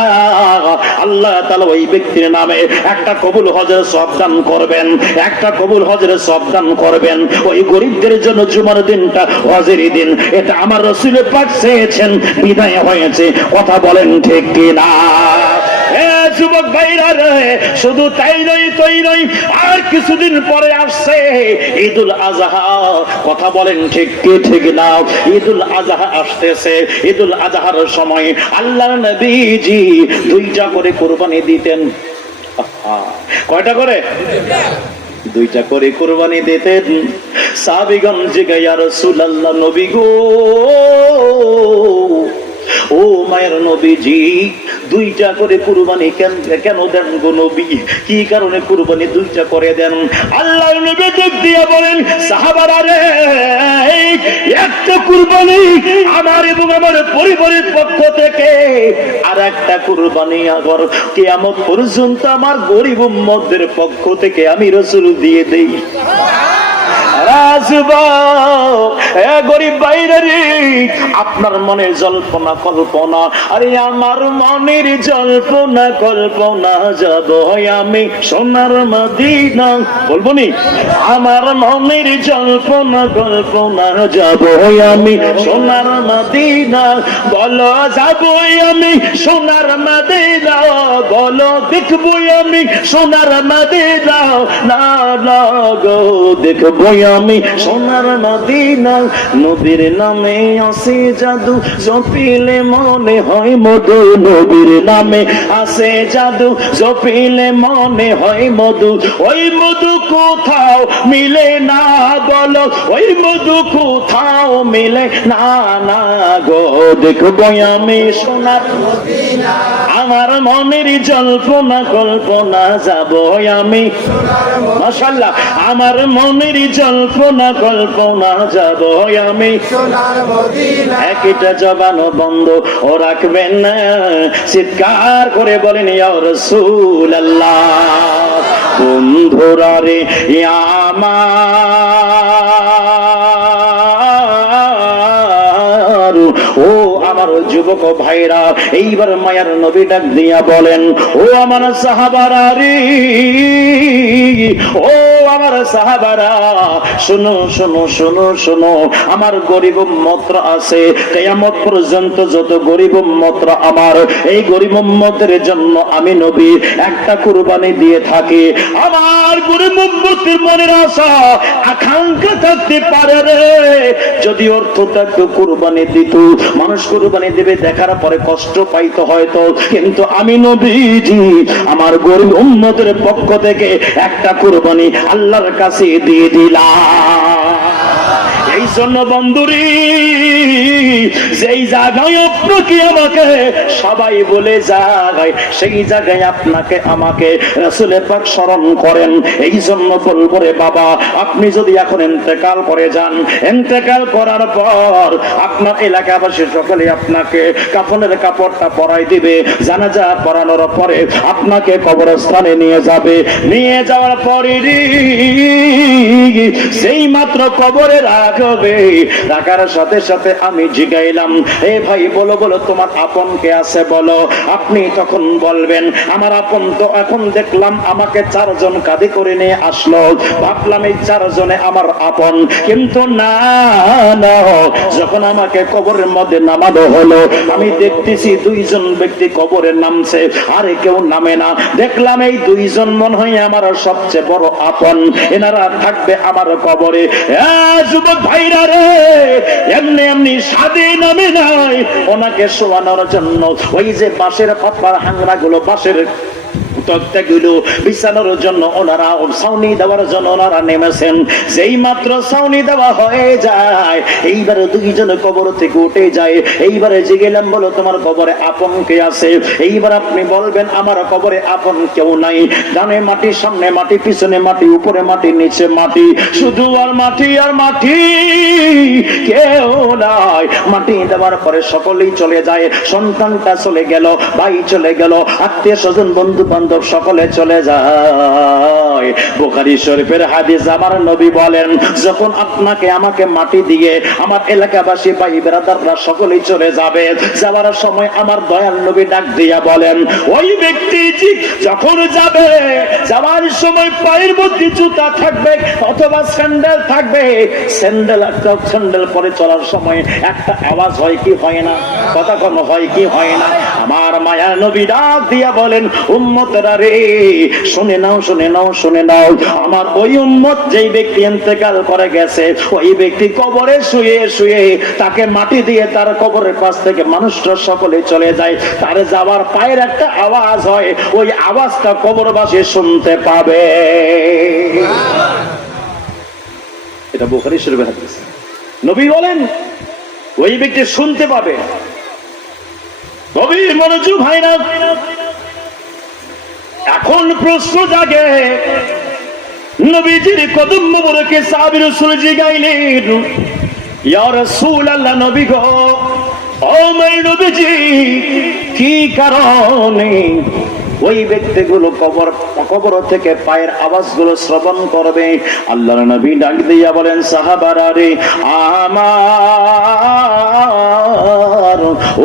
আল্লাহ তাআলা ওই ব্যক্তির নামে একটা কবুল হজের সওয়াব দান করবেন, একটা কবুল হজের সওয়াব দান করবেন। ওই গরিবদের জন্য জুমার দিনটা হজের দিন, এটা আমার রাসূল পাক চেয়েছেন, বিদায় হয়েছে। কথা বলেন ঠিক কি না? যুবক ভাইরা রে, শুধু তাই নয়, আর কিছুদিন পরে আসছে ঈদুল আজহা। কথা বলেন ঠিক কি ঠিক না? ঈদুল আজহা আসতেছে। ঈদুল আজহার সময় আল্লাহর নবীজি 2টা করে কুরবানি দিতেন। কয়টা করে? 2টা করে কুরবানি দিতেন। সাহাবীগণ জিজ্ঞাসা, ইয়া রাসূলুল্লাহ, নবী গো, ও মায়ের নবীজি, 2টা করে কুরবানি কেন দেন গো নবী? কি কারণে কুরবানি 2টা করে দেন? আল্লাহর নবী ডাক দিয়া বলেন, সাহাবারা রে, একটা কুরবানি আমার এবং আমার পরিবারের পক্ষ থেকে, আর একটা কুরবানি আবার কিয়ামত পর্যন্ত আমার গরিব উম্মতদের পক্ষ থেকে আমি রাসূল দিয়ে দেই। গরিব বাইরে, আপনার মনে জল্পনা কল্পনা, আরে আমার মনের জল্পনা কল্পনা, যাব আমি সোনার মদিনা। বলবো নি, আমার মনের জল্পনা কল্পনা, যাব আমি সোনার মদিনা। বলো যাবো আমি সোনার মদিনা, বলো দেখবো আমি সোনার মদিনা। না না গো, দেখবো আমি সোনার মদিনা। নবীর নামে আছে জাদু, জপিলে মনে হয় মধু। নবীর নামে আছে জাদু, জপিলে মনে হয় মধু। ওই মধু কোথাও মিলে না, বলো ওই মধু কোথাও মিলে না। না গো, দেখবো আমি সোনার মদিনা। আমার মনের মনের জল্পনা কল্পনা যাব আমি, মাশাআল্লাহ, আমার মনের জল্পনা কল্পনা যাব আমি, একটা জবান বন্ধ ও রাখবেন না, চিৎকার করে বলেন ইয়া রাসূলুল্লাহ। বন্ধুরা রে আমার, ও আমার যুবক ভাইরা, এইবার মায়ার নবী ডাক দিয়া বলেন, ও আমার সাহাবারা রে, ও আমার সাহাবারা, শোনো শোনো শোনো শোনো, আমার গরিব উম্মত আছে, কিয়ামত পর্যন্ত যত গরিব উম্মত আমার, এই গরিব উম্মতের জন্য আমি নবী একটা কুরবানি দিয়ে থাকি। আমার গরিব উম্মতের মনের আশা আকাঙ্ক্ষা থাকতে পারে রে, যদি অর্থটা একটু কুরবানি দিত, মানুষ কুরবানি দেবে দেখার পরে কষ্ট পাইতো হয়তো, কিন্তু আমি নবীজি আমার গরিব উম্মতের পক্ষ থেকে একটা কুরবানি আল্লাহর কাছে দিয়ে দিলাম। এই জন্য বন্ধুরি, যেই জায়গায় আপনাকে আমাকে সবাই বলে যায়, সেই জায়গায় আপনাকে আমাকে রাসূলের পাক স্মরণ করেন। এই জন্য বলবো রে বাবা, আপনি যদি এখন ইন্তেকাল করে যান, ইন্তেকাল করার পর আপনার এলাকাবাসী সকলে আপনাকে কাফনের কাপড়টা পরাই দিবে, জানাজা পরানোর পরে আপনাকে কবরস্থানে নিয়ে যাবে, নিয়ে যাওয়ার পরে সেই মাত্র কবরে রাখবে, রাখার সাথে সাথে আমি জিগাইলাম, এ ভাই বলো বলো তোমার আপন কে আছে বলো। আপনি তখন বলবেন আমার আপন তো এখন দেখলাম আমাকে চারজন কাঁধে করে নিয়ে আসলো, ভাবলাম এই চারজনে আমার আপন, কিন্তু না না, যখন আমাকে কবরের মধ্যে নামানো হলো, আমি দেখতেছি দুইজন ব্যক্তি কবরে নামছে, আরে কেউ নামে না। দেখলাম এই দুইজন মনে হয় আমার সবচেয়ে বড় আপন, এনারা থাকবে আমার কবরে। যুবক ভাইরা রে, এমনি এমনি সাদে নামে নাই, ওনাকে শোয়ানোর জন্য ওই যে বাঁশের পাতার হাংরা গুলো, বাঁশের তক্তাগুলো বিছানোর জন্য ওনারা ছাউনি দেওয়ার জন্য ওনারা নেমেছেন। যেই মাত্র ছাউনি দেওয়া হয়ে যায়, এইবারে দুইজন কবর থেকে উঠে যায়। এইবারে যে গেলাম, বলো তোমার কবরে আপন কে আছে? এইবার আপনি বলবেন আমার কবরে আপন কেউ নাই, ডানে মাটি, সামনে মাটি, পিছনে মাটি, উপরে মাটি, নিচে মাটি, শুধু আর মাটি আর মাটি, কেউ নাই। মাটি দেওয়ার পরে সকলেই চলে যায়, সন্তানটা চলে গেল, ভাই চলে গেল, আত্মীয় স্বজন বন্ধু বান্ধব সকলে চলে যায়। বুখারী শরীফের হাদিস, আমার নবী বলেন, যখন আপনাকে আমাকে মাটি দিয়ে আমার এলাকাবাসী ভাই ব্রাদাররা সকলেই চলে যাবে, যাওয়ার সময় আমার দয়াল নবী ডাক দিয়া বলেন, ওই ব্যক্তি যখন যাবে, যাওয়ার সময় পায়ের মধ্যে জুতা থাকবে অথবা স্যান্ডেল থাকবে, স্যান্ডেল পরে চলার সময় একটা আওয়াজ হয় কি হয় না? কথা কোনো হয় কি হয় না? আমার মায়া নবী ডাক দিয়া বলেন, উম্মতরা রে, শুনে নাও শুনে নাও শুনে নাও, আমার ওই উম্মত যেই ব্যক্তি ইন্তেকাল করে গেছে, ওই ব্যক্তি কবরে শুয়ে শুয়ে তাকে মাটি দিয়ে তার কবরের পাশ থেকে মানুষরা সকলে চলে যায়, তার যাওয়ার পায়ের একটা আওয়াজ হয়, ওই আওয়াজটা কবরবাসী শুনতে পাবে। এটা বুখারী শরীফের হাদিস। নবী বলেন ওই ব্যক্তি শুনতে পাবে। গভীর মনোযোগ হয় না। এখন প্রশ্ন জাগে, নবীজির কদম মোবারকে সাহাবী রাসূল জিগাইলেন, ইয়া রাসূলুল্লাহ, নবী গো, ও আমার নবীজি, কি কারণে ওই ব্যক্তিগুলো কবর থেকে পায়ের আওয়াজগুলো শ্রবণ করবে? আল্লাহর নবী ডাক দিয়া বলেন, সাহাবারা রে আমার,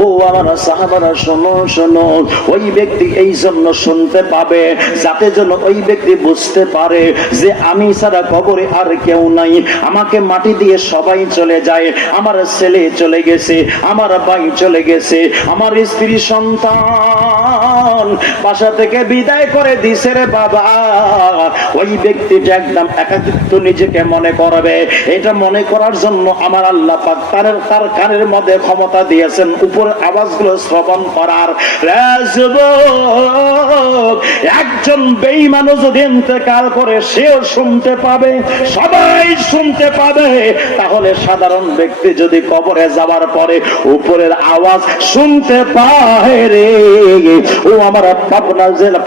ও আমার সাহাবারা, শোনো শোনো, ওই ব্যক্তি এই জন্য শুনতে পাবে যাতে জন্য ওই ব্যক্তি বুঝতে পারে যে আমি ছাড়া কবরে আর কেউ নাই, আমাকে মাটি দিয়ে সবাই চলে যায়, আমার ছেলে চলে গেছে, আমার ভাই চলে গেছে, আমার স্ত্রী সন্তান বাসা থেকে বিদায় করে দিছে রে বাবা। ওই ব্যক্তিটা একদম একাকিত্ব নিজেকে মনে করবে। এটা মনে করার জন্য আমার আল্লাহ পাক তার কানের মধ্যে ক্ষমতা দিয়েছেন উপরের আওয়াজগুলো শ্রবণ করার। একজন বেঈমান যদি ইন্তেকাল করে, সেও শুনতে পাবে, সবাই শুনতে পাবে। তাহলে সাধারণ ব্যক্তি যদি কবরে যাওয়ার পরে উপরের আওয়াজ শুনতে পায় রে, ও আমার পাপ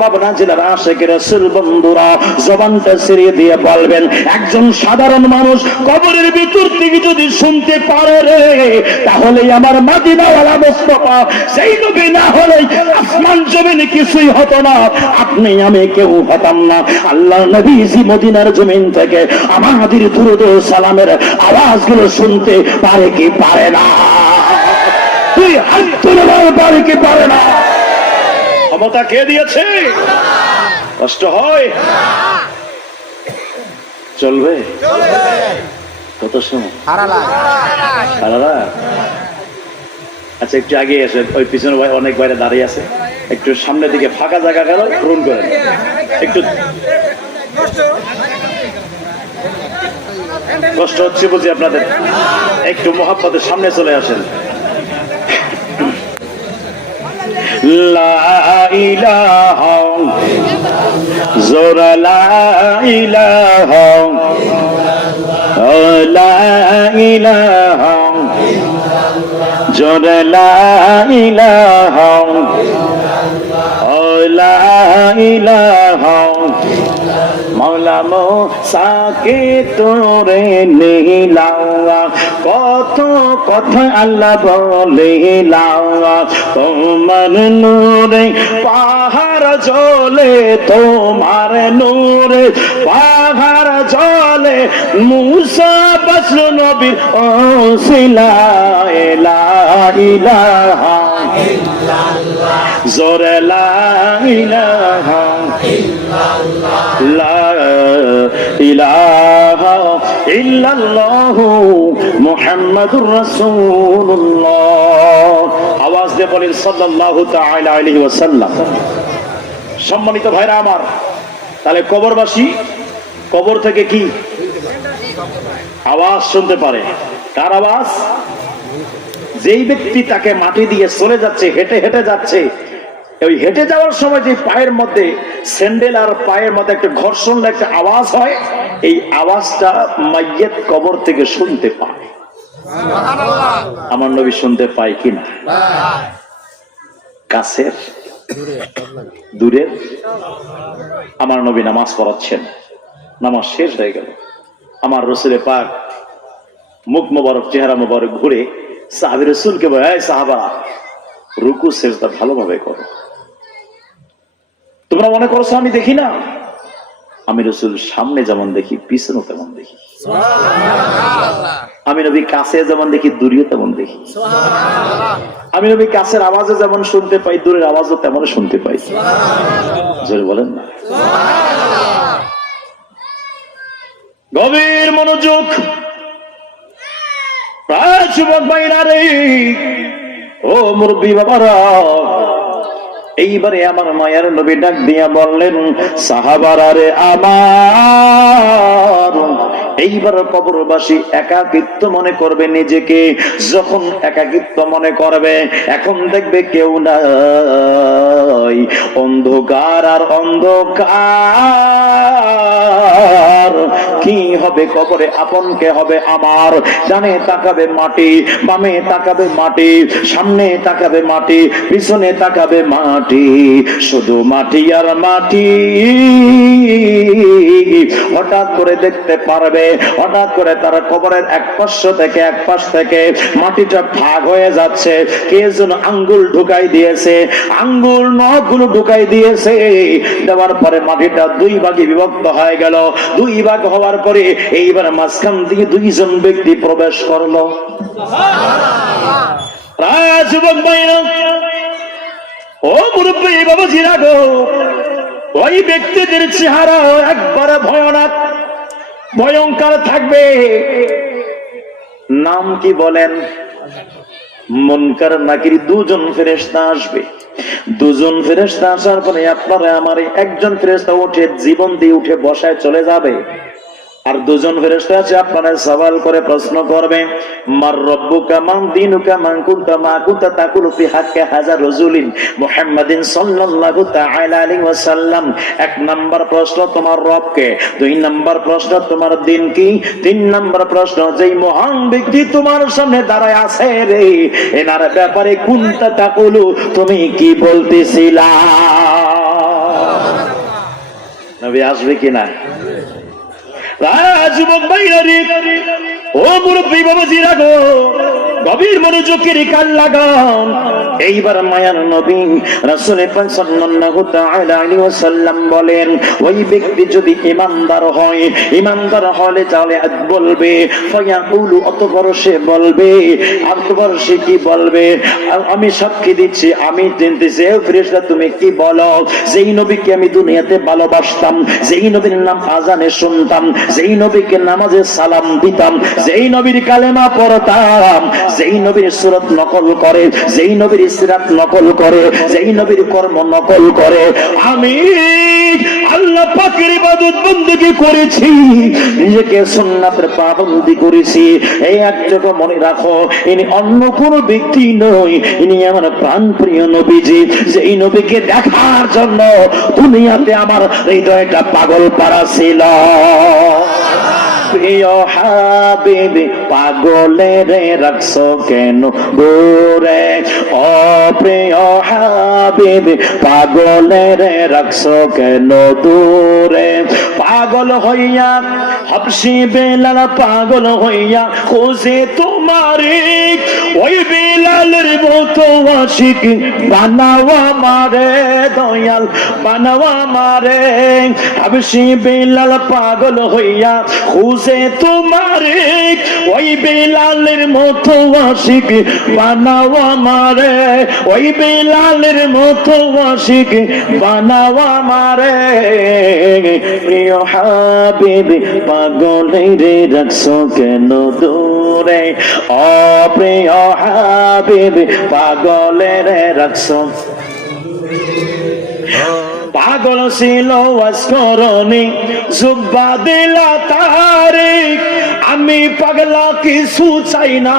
পাবনা জেলার আশিকের রাসূল বন্ধুরা জবানটা ছেড়ে দিয়ে বলবেন, একজন সাধারণ মানুষ কবরের ভিতর থেকে যদি শুনতে পারে রে, তাহলে আমার মদিনাওয়ালা মুস্তাফা সেই নবী না হলে আসমান জমিন কিছুই হতো না, আপনি আমি কেউ হতাম না। আল্লাহর নবী মদিনার জমিন থেকে আমাদের দুরূদ ও সালামের আওয়াজগুলো শুনতে পারে কি পারে না? তুই হাত তুলে পারে কি পারে না? ক্ষমতা কে দিয়েছে? কষ্ট হয়? চলবে কত সময়? আচ্ছা, একটু আগে এসে ওই পিছনে অনেক বাইরে দাঁড়িয়ে আছে, একটু সামনের দিকে ফাঁকা জায়গা গেল পূরণ করেন। একটু কষ্ট হচ্ছে বুঝি আপনাদের, একটু মহাব্বতের সামনে চলে আসেন। লা ইলাহা জোরা লা ইলাহা লা ইলাহা জোরা লা ইলাহা লা ইলাহা মৌলা মুসাকে তোরে নিলাওয়া, কত কথা আল্লাহ বলে লাওয়া, তোমার নূরে পাহাড় জ্বলে, তোমার নূরে পাহাড় জ্বলে, মুসা বাঁচল নবীর ওসিলায়, লা ইলাহা জোরে লা ইলাহা লা ইলাহা ইল্লাল্লাহু মুহাম্মাদুর রাসূলুল্লাহ। আওয়াজ দিয়ে বলেন সাল্লাল্লাহু তাআলা আলাইহি ওয়াসাল্লাম। সম্মানিত ভাইরা আমার, তাহলে কবরবাসী কবর থেকে কি আওয়াজ শুনতে পারে? কার আওয়াজ? যেই ব্যক্তি তাকে মাটি দিয়ে চলে যাচ্ছে, হেঁটে হেঁটে যাচ্ছে, ওই হেঁটে যাওয়ার সময় যে পায়ের মধ্যে স্যান্ডেল আর পায়ের মধ্যে একটা ঘর্ষণ একটা আওয়াজ হয়, এই আওয়াজটা মাইয়িত কবর থেকে শুনতে পায়। আমার নবী শুনতে পায় কিনা? কাছের দূরের? আমার নবী নামাজ পড়াচ্ছেন, নামাজ শেষ হয়ে গেল, আমার রাসূলে পাক মুখ মোবারক চেহারা মোবারক ঘুরে সাহাবী রাসূলকে বলে, এই সাহাবা, রুকু সিজদা ভালোভাবে করো। তোমরা মনে করছো আমি দেখি না? আমি রাসূল সামনে যেমন দেখি, পিছনে তেমন দেখি। আমি নবী কাছে যেমন দেখি, দূরেও তেমন দেখি। আমি নবী কাছের আওয়াজও যেমন শুনতে পাই, দূরের আওয়াজও তেমন শুনতে পাই। জোরে বলেন না। গভীর মনোযোগ। যুবক ভাইরা রে, ও মুরব্বী বাবারা, এইবারে আমার মায়ের নবী ডাক দিয়া বললেন, সাহাবারা রে আমার, এইবার কবরবাসী একাকিত্ব মনে করবে নিজেকে। যখন একাকিত্ব মনে করবে, এখন দেখবে কেউ নাই, অন্ধকার আর অন্ধকার। কি হবে কবরে? আপন কে হবে আমার? ডানে তাকাবে মাটি, বামে তাকাবে মাটি, সামনে তাকাবে মাটি, পিছনে তাকাবে মাটি, শুধু মাটি আর মাটি। হঠাৎ করে দেখতে পারবে, হঠাৎ করে তার কবরের এক পাশ থেকে মাটিটা ভাগ হয়ে যাচ্ছে। কে যেন আঙ্গুল ঢুকাই দিয়েছে, আঙ্গুল নখগুলো ঢুকাই দিয়েছে। দেওয়ার পরে মাটিটা দুই ভাগে বিভক্ত হয়ে গেল। দুই ভাগ হওয়ার পরে এইবার মাঝখান থেকে দুইজন ব্যক্তি প্রবেশ করলো। যুবক ভাইরা, ও মুরব্বী বাবাজিরা গো, ওই ব্যক্তিদের চেহারা একবারে ভয়ঙ্কর থাকবে। নাম কি বলেন? মুনকার নাকির দুজন ফেরেশতা আসবে। দুজন ফেরেশতা আসার পরে আপনারা আমার একজন ফেরেশতা উঠে জীবন দিয়ে উঠে বসায় চলে যাবে, আর দুজন ফেরেশতা আছে আপনারা সওয়াল করে প্রশ্ন করবে, মার রব্বুকা মান দীনুকা মান কুনতা মা কুনতা তাকুলু ফি হাক্কি হাযা রাজুলিন মুহাম্মাদিন সাল্লাল্লাহু তাআলা আলাইহি ওয়াসাল্লাম। এক নাম্বার প্রশ্ন তোমার রবকে, দুই নাম্বার প্রশ্ন তোমার দিন কি, তিন নাম্বার প্রশ্ন যেই মহান ব্যক্তি তোমার সামনে দাঁড়ায় আছে রে, এনার ব্যাপারে কুনতা তাকুলু তুমি কি বলতেছিলা? নবী আসবে কিনা? যুবক ভাইরা রে, ও মুরব্বী বাবাজিরা গো, গভীর মনোযোগের কান লাগান। এইবার মায়ার নবী রাসূল পাক সাল্লাল্লাহু তাআলা আলাইহি ওয়াসাল্লাম বলেন, ওই ব্যক্তি যদি ঈমানদার হয়, ঈমানদার হলে তাহলে বলবে ফায়াকুলু, অতঃপর সে বলবে, অতঃপর সে কি বলবে? আমি সাক্ষী দিচ্ছি, আমি চিনতেছি, হে ফেরেশতা তুমি কি বলো? যেই নবীকে আমি দুনিয়াতে ভালোবাসতাম, যেই নবীর নাম আজানে শুনতাম, যেই নবীকে নামাজে সালাম দিতাম, যেই নবীর কালেমা পড়তাম, যেই নবীর সূরত নকল করে, যেই নবীর সিরাত নকল করে, যেই নবীর কর্ম নকল করে, আমি আল্লাহ পাকের ইবাদত বندگی করেছি, নিজেকে সুন্নাতের পাবন্দি করেছি, এই একটুকু মনে রাখো, ইনি অন্য কোন ব্যক্তি নয়, ইনি আমার প্রাণপ্রিয় নবীজি, যেই নবীকে দেখার জন্য দুনিয়াতে আমার হৃদয়টা পাগল পারা ছিল। প্রিয় হাবিব পাগলের রাখছো কেন দূরে, ও প্রিয় হাবিব পাগলের রাখছো কেন দূরে? পাগল হইয়া হাবশি বেলাল পাগল হইয়া খোঁজে তোমারে, ওই বেলালের মতো আশিক বানাও আমারে, দয়াল বানাও আমারে। হাবশি বেলাল পাগল হইয়া খুঁজে তোমারে, ওই বেলালের মতো আশিক বানাও আমারে, ওই বেলালের মতো আশিক বানাও আমারে। প্রিয় হাবিব পাগলের রাখছো কেন দূরে, ও প্রিয় হাবিব পাগলের রাখছো। পাগল ছিল ওয়াসকরণী জুব্বা দিলা তারে, আমি পাগলা কিছু চাই না,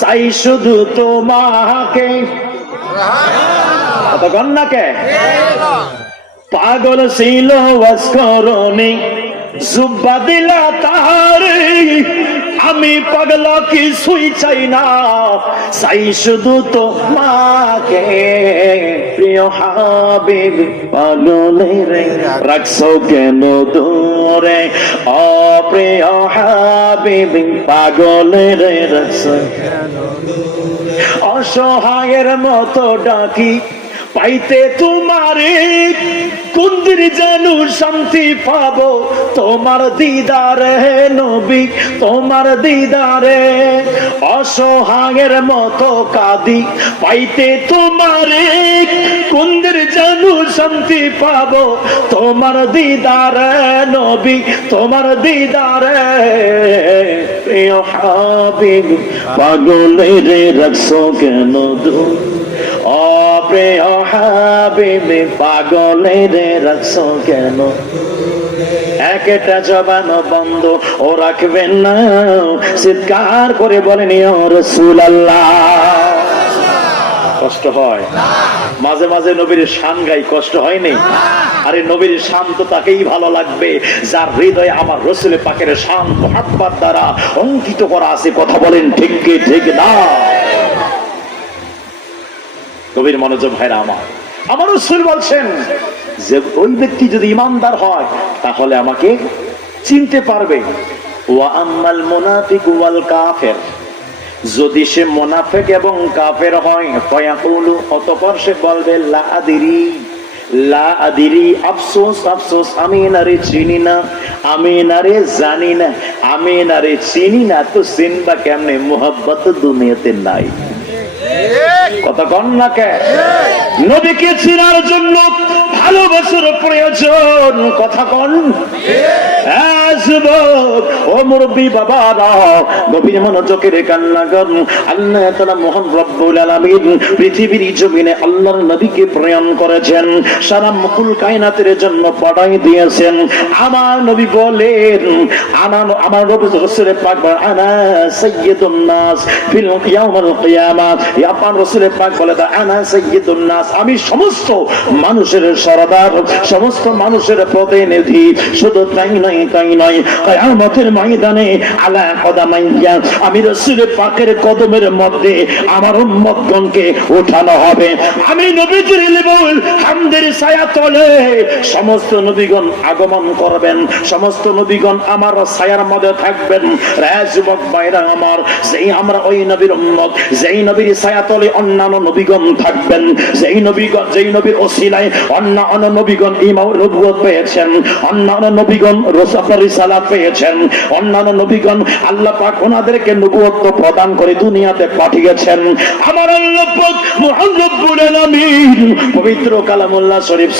চাই শুধু তোমাকে। কতক্ষণ নাকে পাগল ছিল ওয়াসকরণী জুব্বা দিলা তারে, আমি পাগলা কিছুই চাই না, চাই শুধু তোমাকে। প্রিয় হাবিব পাগলের রাখছো কেন দূরে, ও প্রিয় হাবিব পাগলের রাখছো কেন দূরে? অসহায়ের মতো ডাকি পাইতে তোমারে, কুন্দির যেন শান্তি পাবো তোমার দিদারে নবী, তোমার দিদারে। অসহায়ের মতো কাঁদি পাইতে তোমারে, কুন্দির যেন শান্তি পাবো তোমার দিদারে নবী, তোমার দিদারে। প্রিয় হাবিব পাগলের রাখছো কেন দূর, ও প্রিয় হাবিব পাগলের রাখছো কেন? একটা জবান বন্ধ ও রাখবেন না, চিৎকার করে বলেন ইয়া রাসূলুল্লাহ। কষ্ট হয় মাঝে মাঝে নবীর শান গাই, কষ্ট হয়নি? আরে নবীর শান তো তাকেই ভালো লাগবে যার হৃদয়ে আমার রাসূল পাকের শান মুহাব্বত দ্বারা অঙ্কিত করা আছে। কথা বলেন ঠিক কি ঠিক না? গভীর মনোযোগ ভাইরা আমার রাসূল বলছেন যে ওই ব্যক্তি যদি ঈমানদার হয় তাহলে আমাকে চিনতে পারবে। ওয়া আম্মাল মুনাফিক ওয়াল কাফির, যদি সে মুনাফিক এবং কাফের হয়, ফায়াকুলু, অতঃপর সে বলবে লা আদিরি, লা আদিরি, আফসোস আফসোস, আমি নারে চিনি না, আমি নারে জানি না, আমি নারে চিনি না, তো চিনবা কেমনে? মুহাব্বত দুনিয়াতে নাই। কথা কন না কে? নবীকে চেনার জন্য ভালোবাসার প্রয়োজন। কথা কন। ও মুরব্বী বাবারা, গভীর মনোযোগের কান্না করুন। আল্লাহ তাআলা মহান রব্বুল আলামিন পৃথিবীর জমিনে আল্লাহর নবীকে প্রেরণ করেছেন, সারা মুকুল কায়নাতের জন্য পাঠাই দিয়েছেন। আমার নবী বলেন, আমার নবী রাসূল পাক বলেন, আনা সাইয়্যিদুন নাস ফিল ইয়াউমিল কিয়ামাহ। আপনার রাসূল পাক বলেন, আনা সাইয়্যিদুন নাস, আমি সমস্ত মানুষের সরদার। সরদার, সমস্ত মানুষের প্রতিনিধি। শুধু তাই নয়, কিয়ামতের ময়দানে আলা কদামাইয়া আমি রাসূল পাকের কদমের মধ্যে আমার উম্মতগণকে উঠানো হবে। আমি নবীজির লিবাউল হামদের ছায়া তলে সমস্ত নবীগণ আগমন করবেন, সমস্ত নবীগণ আমার ছায়ার মধ্যে থাকবেন। রে যুবক ভাইরা আমার, যেই আমরা ওই নবীর উম্মত, যেই নবীর ছায়া তলে অন্যান্য নবীগণ থাকবেন, যেই নবীর ওসিলায় অন্যান্য নবীগণ ইমাম নবুয়ত পেয়েছেন, অন্যান্য নবীগণ রিসালাত পেয়েছেন, অন্যান্য নবীগণ আল্লাহ পাক ওনাদেরকে নবুয়ত প্রদান করে দুনিয়াতে পাঠিয়েছেন। আমার আল্লাহ পাক মুহাম্মদ রব্বুল আলামিন পবিত্র কালামুল্লাহ শরীফ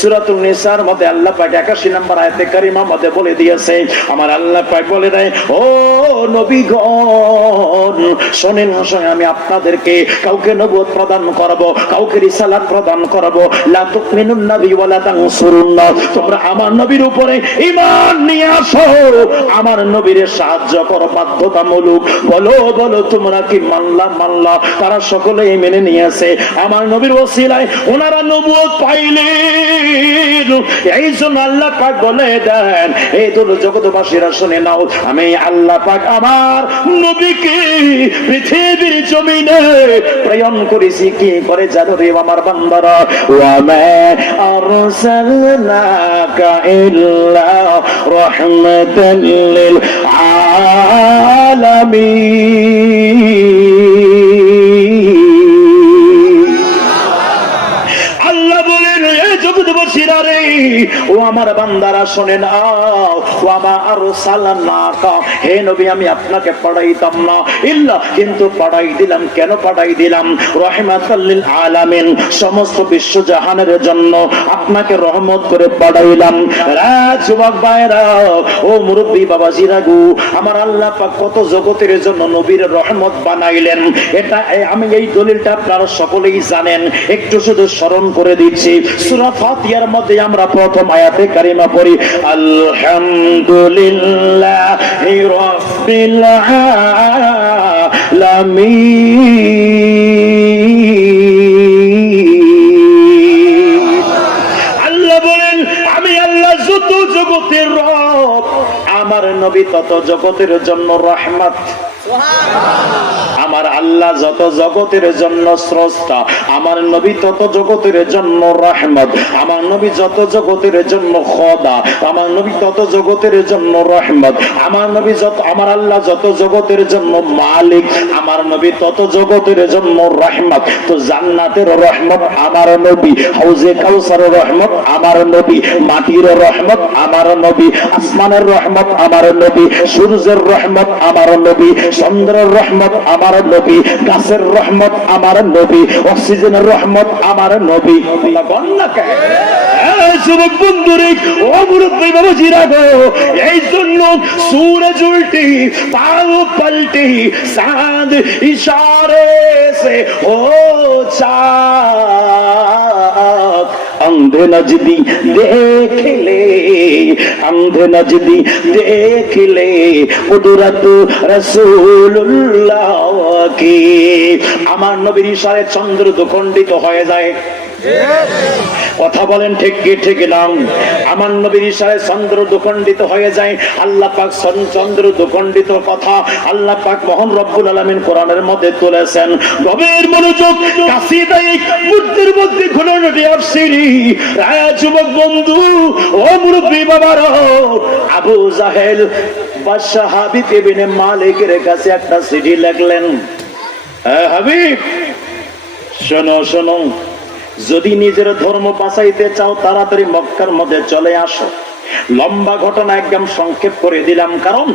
সূরাতুন নিসার মধ্যে আল্লাহ পাক 81 নম্বর আয়াতে কারিমা মধ্যে বলে দিয়েছে, আমার আল্লাহ পাক বলে দেয়, ও নবীগণ শুনেন, আমি আপনাদেরকে কাউকে নবুয়ত প্রদান করব, কাউকে রিসালাত প্রদান করব। লা তুমিনুন নবী ওয়া লা তানসুরুল্লাহ, তোমরা আমার নবীর উপরে ঈমান নিয়ে আসো, আমার নবীর সাহায্য করো বাধ্যতামূলক। বলো তোমরা কি মানলা? তারা সকলেই মেনে নিয়েছে। আমার নবীর ওসিলায় ওনারা নবুয়ত পাইলেন। এই জন্য আল্লাহ পাক বলে দেন, এই দুল জগৎবাসীরা শুনে নাও, আমি আল্লাহ পাক আমার নবীকে পৃথিবীর জমিনে প্রেরণ করেছি কি করে জানো রে আমার বান্দারা? ওয়া মা আরসালনাকা ইল্লা রাহমাতাল লিল আলামিন। আল্লাহ বলেন, এই জগৎবাসীরা রে, ও আমার বান্দারা শুনে নাও, ওয়া মা আরসালনাকা, হে নবী আমি আপনাকে পাঠাইতাম না ইল্লা, কিন্তু পাঠাই দিলাম। কেন পাঠাই দিলাম? রাহমাতাল লিল আলামিন, সমস্ত বিশ্ব জাহানের জন্য আপনাকে রহমত করে পাঠাইলাম। রে যুবক ভাইরা, ও মুরব্বী বাবাজিরা গো, আমার আল্লাহ পাক কত জগতের জন্য নবীর রহমত বানাইলেন। এটা আমি এই দলিলটা আপনারা সকলেই জানেন, একটু শুধু স্মরণ করে দিচ্ছি। সূরা ফাতিহার মধ্যে আমরা প্রথম আয়াতে কারিমা পড়ি, আলহামদুলিল্লাহি রাব্বিল আলামিন। আল্লাহ বলেন, আমি আল্লাহ যত জগতের রব, আমার নবী তত জগতের জন্য রহমত। আমার আল্লাহ যত জগতের জন্য স্রষ্টা, আমার নবী তত জগতের জন্য রহমত। আমার নবী যত জগতের জন্য খোদা, আমার নবী তত জগতের জন্য রহমত। আমার নবী আমার আল্লাহ যত জগতের জন্য মালিক, আমার নবী তত জগতের জন্য রহমত। তো জান্নাতের রহমত আমার নবী, হাউজে কাউসারের রহমত আমার নবী, মাটির রহমত আমার নবী, আসমানের রহমত আমার নবী, সূর্যের রহমত আমার নবী, চন্দ্রের রহমত আমার নবী, গাছের রহমত আমার নবী, অক্সিজেনের রহমত আমার নবী। যুবক বন্ধুরে, ও মুরব্বী বাবাজিরা গো, এই জন্য সূরজ উল্টি পাও পলটি চাঁদ ইশারে সে ও চাঁদ, अंधे नजदी देख ले, अंधे नजदी देख ले कुदरत रसूलुल्लाह की। আমার নবীর ইশারায় চন্দ্র দুখণ্ডিত হয়ে যায়। কথা বলেন ঠিক কি ঠিক না? আমার নবীর ইশারায় চন্দ্র দুখণ্ডিত হয়ে যায়। আল্লাহ পাক চন্দ্র দুখণ্ডিত কথা আল্লাহ পাক মহান রব্বুল আলামিন কোরআনের মধ্যে তুলেছেন। গভীর মনোযোগ, কাসিদায়ে মুদ্দের মধ্যে ঘুরানো তাফসীরি। যুবক বন্ধু, ও মুরব্বী বাবারা, আবু জাহেল বাদশা হাবিব ইবনে মালিকের কাছে একটা চিঠি লিখলেন, হাবিব শোনো শোনো, যদি নিজের ধর্ম বাঁচাইতে চাও তাড়াতাড়ি মক্কার মধ্যে চলে আসো। লম্বা ঘটনা একদম সংক্ষেপ করে দিলাম, কারণ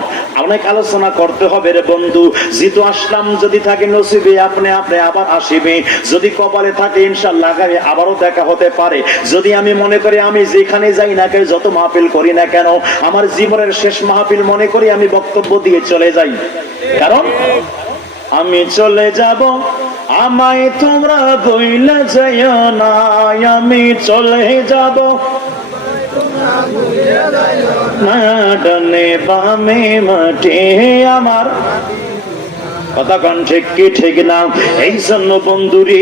অনেক আলোচনা করতে হবে রে বন্ধু। যেহেতু আসলাম, যদি থাকে নসিবে আপনি আবার আসিবে, যদি কপালে থাকে ইনশাআল্লাহ আবারও দেখা হতে পারে। যদি আমি মনে করি আমি যেখানে যাই না কেন, যত মাহফিল করি না কেন, আমার জীবনের শেষ মাহফিল মনে করি আমি বক্তব্য দিয়ে চলে যাই, কারণ আমি চলে যাব, আমায় তোমরা বইলে যাইও না, আমি চলে যাব, ডানে বামে মাটি আমার। কথা কন ঠিক কি ঠিক না? এই জন্য বন্ধুরে,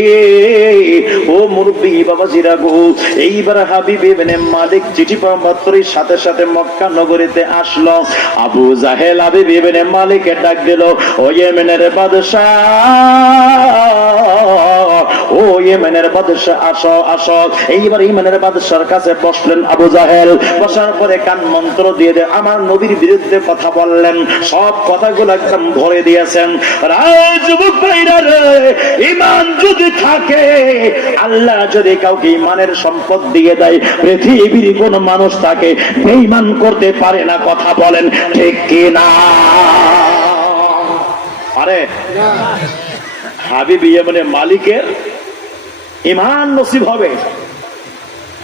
ও মুরব্বী বাবাজিরা গো, এইবার হাবিব ইবনে মালিক চিঠি পাঠানোর সাথে সাথে মক্কা নগরীতে আসলো। আবু জাহেল হাবিব ইবনে মালিককে ডাক দিল, ও ইয়েমেনের বাদশা, ও ইয়েমেনের বাদশা, আসো আসো। এইবার ইয়েমেনের বাদশার কাছে বসলেন আবু জাহেল। বসার পরে কান মন্ত্র দিয়ে আমার নবীর বিরুদ্ধে কথা বললেন, সব কথাগুলো একদম ধরে দিয়েছেন। যুবক ভাইরা রে, ঈমান যদি থাকে, আল্লাহ যদি কাউকে ঈমানের সম্পদ দিয়ে দেয়, পৃথিবীর কোন মানুষ তাকে বেঈমান করতে পারে না। কথা বলেন ঠিক কি না? আরে হাবিব ইয়েমেনে মালিকের ঈমান নসিব হবে।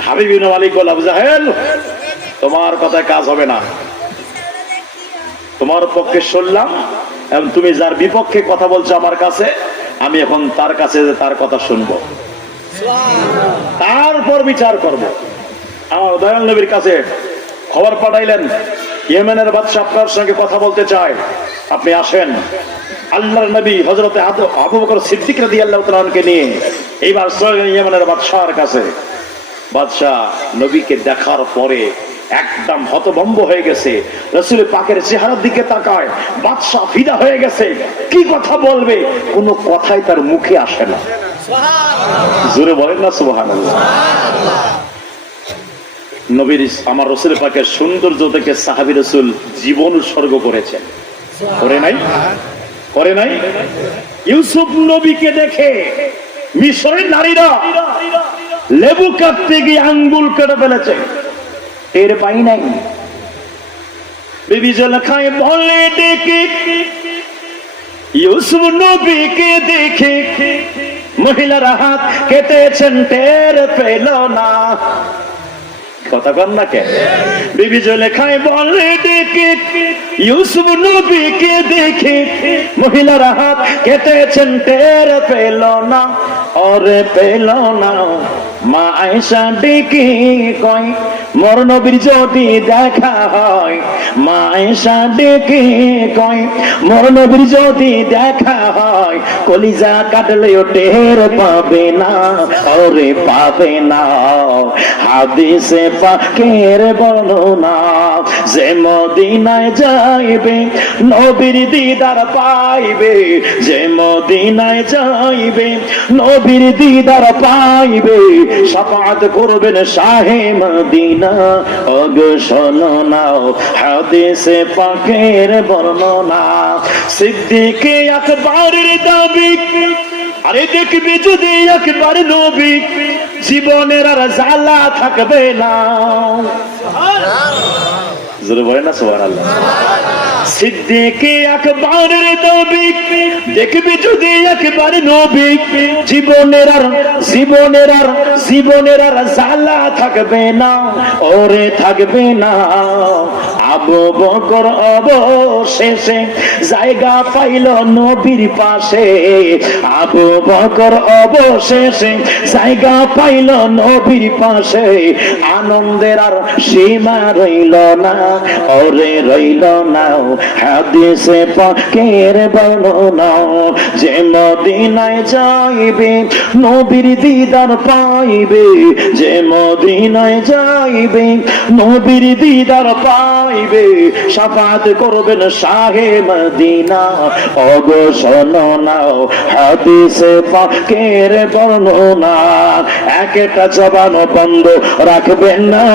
হাবিব ইবনে মালিক বলল, আবু জাহেল, তোমার কথায় কাজ হবে না। তোমার পক্ষে শুনলাম, এবং তুমি যার বিপক্ষে কথা বলছো আমার কাছে, আমি এখন তার কাছে তার কথা শুনবো, তারপর বিচার করব। আমার দয়াল নবীর কাছে খবর পাঠাইলেন, ইয়েমেনের বাদশা আপনার সঙ্গে কথা বলতে চায়, আপনি আসেন। আল্লাহর নবী হযরতে আবু বকর সিদ্দিক রাদিয়াল্লাহু তাআলা আনকে নিয়ে এইবার চলেন ইয়েমেনের বাদশার কাছে। বাদশা নবীকে দেখার পরে একদম হতভম্ব হয়ে গেছে। রাসূল পাকের চেহারার দিকে তাকায়, বাদশা ফিদা হয়ে গেছে। কি কথা বলবে, কোনো কথাই তার মুখে আসে না। জোরে বলেন না সুবহানাল্লাহ। নবীর আমার রাসূল পাকের সৌন্দর্য থেকে সাহাবী রাসূল জীবন উৎসর্গ করেছেন, করে নাই? করে নাই? ইউসুফ নবীকে দেখে মিশরের নারীরা লেবু কাটতে গিয়ে আঙ্গুল কেটে ফেলেছে, টের পাই নাই। বিবি জুলেখায় বলে ডেকে, ইউসুফ নবীকে দেখে মহিলারা হাত কেটেছেন, টের পেল না। কথা কন না কে? বিবি জুলেখায় বলে ডেকে, ইউসুফ নবীকে দেখে মহিলারা হাত কেটেছেন, টের পেল না। ওরে পেল না। মা আয়েশা ডেকে কয়, মোর নবীর যদি দেখা হয়। মা আয়েশা ডেকে কয়, মোর নবীর যদি দেখা হয়, কলিজা কাটলেও টের পাবে না। ওরে পাবে না। হাদিসে পাকের বর্ণনা, যে মদিনায় যাইবে নবীর দিদার পাইবে, যে মদিনায় যাইবে নবীর দিদার পাইবে, শাফাআত করবেন শাহে মদিনা। ওগো শোনো নাও হাদিসে পাকের বর্ণনা। সিদ্দিক আকবরের দাবি, আরে দেখবি যদি একবার নবী, জীবনের আর জ্বালা থাকবে না। জোরে বলেন না সুবহানাল্লাহ। সিদ্দিক আকবরের দাবি, দেখবি যদি একবার নবী, জীবনের আর জ্বালা থাকবে না। ওরে থাকবে না। আবু বকর অবশেষে জায়গা পাইল নবীর পাশে। আবু বকর অবশেষে জায়গা পাইল নবীর পাশে। আনন্দের আর সীমা রইল না। ওরে রইল না। হাদিসে পাকের বর্ণনা, যে মদিনায় যাইবে নবীর দিদার পাইবে, যে মদিনায় যাইবে নবীর দিদার পাইবে, শাফাআত করবেন শাহে মদিনা। ওগো শোনো নাও হাদিসে পাকের বর্ণনা। একটা জবান বন্ধ রাখবেন না,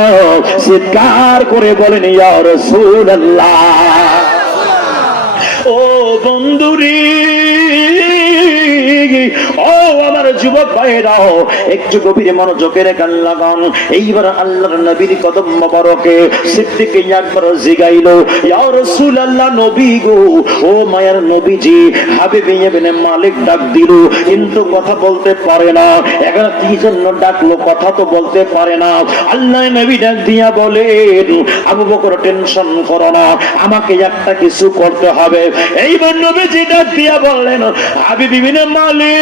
চিৎকার করে বলেন ইয়া রাসূলুল্লাহ। ও বন্ধুরি, ও আমার যুবক ভাইরাও, একটু গভীরে মনোযোগের কান লাগান। এইবার আল্লাহর নবীর কদম মোবারকে সিদ্দিক আকবর জিগাইল, ইয়া রাসূলুল্লাহ, নবী গো, ও মায়ার নবীজি। হাবিব ইবনে মালিক ডাক দিল, কিন্তু কথা বলতে পারে না। এখন কি জন্য ডাকলো, কথা তো বলতে পারে না। আল্লাহ নবী ডাক দিয়া বলেন, আবু বকর টেনশন করো না, আমাকে একটা কিছু করতে হবে। এইবার নবীজি ডাক দিয়া বললেন, হাবিব ইবনে মালিক,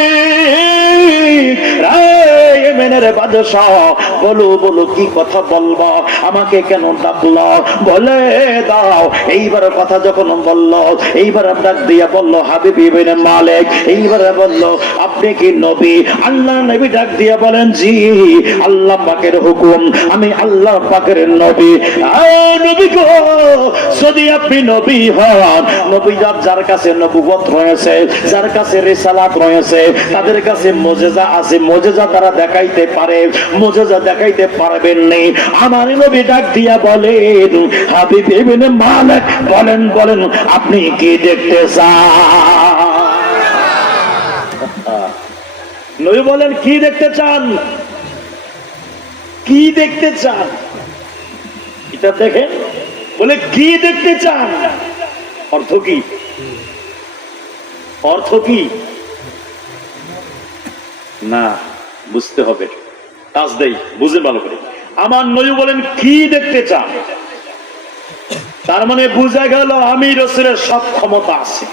ইয়েমেনের বাদশাহ, বলো বলো কি কথা বলবো, আমাকে কেন ডাকলো, বলে দাও। এইবার কথা যখন বলল, এইবার ডাক দিয়া বলল, হাবিব ইবনে মালিক, এইবারে বলল, আপনি কি নবী? আল্লাহ নবী ডাক দিয়া বলেন, জি, আল্লাহ পাকের হুকুম, আমি আল্লাহ পাকের নবী। নবী গো, যদি আপনি নবী হন, নবী যার কাছে নবুয়ত রয়েছে, যার কাছে রিসালাত রয়েছে, তাদের কাছে মুজিজা আছে, মুজিজা তারা দেখাইতে পারে, মুজিজা দেখাইতে পারবেন না। আমার নবী ডাক দিয়া বলেন, হাবিব ইবনে মালিক, বলেন বলেন আপনি কি দেখতে চান? নবী বলেন, কি দেখতে চান? কি দেখতে চান? এটা দেখেন, বলে কি দেখতে চান? অর্থ কি? অর্থ কি? না, বুঝতে হবে, কাজ দেই, বুঝে ভালো করে। আমার নবী বলেন, কি দেখতে চান? তার মানে বুঝা গেল আমি রাসূলের সব ক্ষমতা আছে।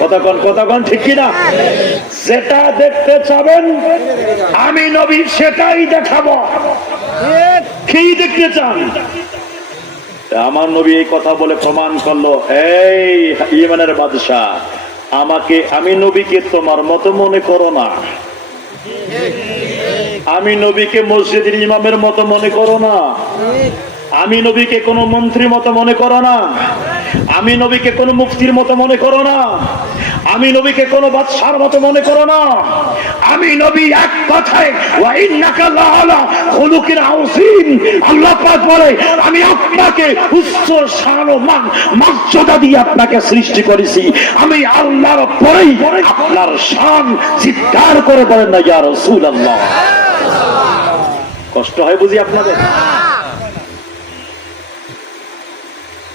কতক্ষণ ঠিক কিনা? যেটা দেখতে চাবেন আমি নবী সেটাই দেখাবো। কি দেখতে চান? আমার নবী এই কথা বলে প্রমাণ করলো, এই ইয়েমেনের বাদশাহ, আমি নবীকে তোমার মতো মনে করো না, আমি নবীকে মসজিদের ইমামের মতো মনে করো না, আমি নবীকে কোনো মন্ত্রীর মতো মনে করো না, আমি নবীকে কোনো মুফতির মতো মনে করো না, আমি নবীকে কোনো বাদশার মতো মনে করো না। আমি নবী এক কথায়, ওয়া ইন্নাকা লাআলা খুলুকিন আযীম, আল্লাহ পাক বলে আমি আপনাকে উচ্চ শান ও মর্যাদা দিয়ে আপনাকে সৃষ্টি করেছি। আমি আল্লাহর পরেই আপনার শান চিৎকার করে বলেন না ইয়া রাসূলুল্লাহ। কষ্ট হয় বুঝি আপনাদের?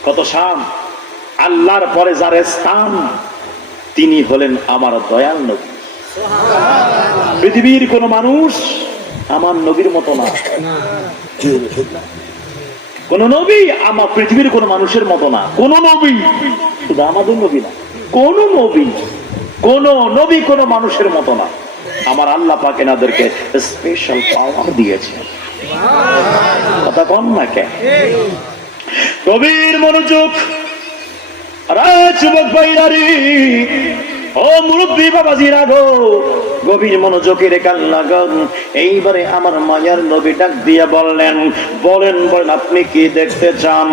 কত শান! আল্লাহর পরে যার স্থান, তিনি হলেন আমার দয়াল নবী। পৃথিবীর কোন মানুষ আমার নবীর মতো না, কোন নবী আমার পৃথিবীর কোন মানুষের মতো না। কোন নবী, শুধু আমাদের নবী না, কোন নবী কোন মানুষের মতো না। আমার আল্লাহ পাক এনাদেরকে স্পেশাল পাওয়ার দিয়েছে। কথা কন না কেন? গভীর মনোযোগ, যুবক ভাইরারি, ও মুরব্বী বাবাজিরা গো, গভীর মনোযোগের কান লাগান। এইবারে আমার মায়ার নবী ডাক দিয়া বললেন, বলেন বলেন আপনি কি দেখতে চান?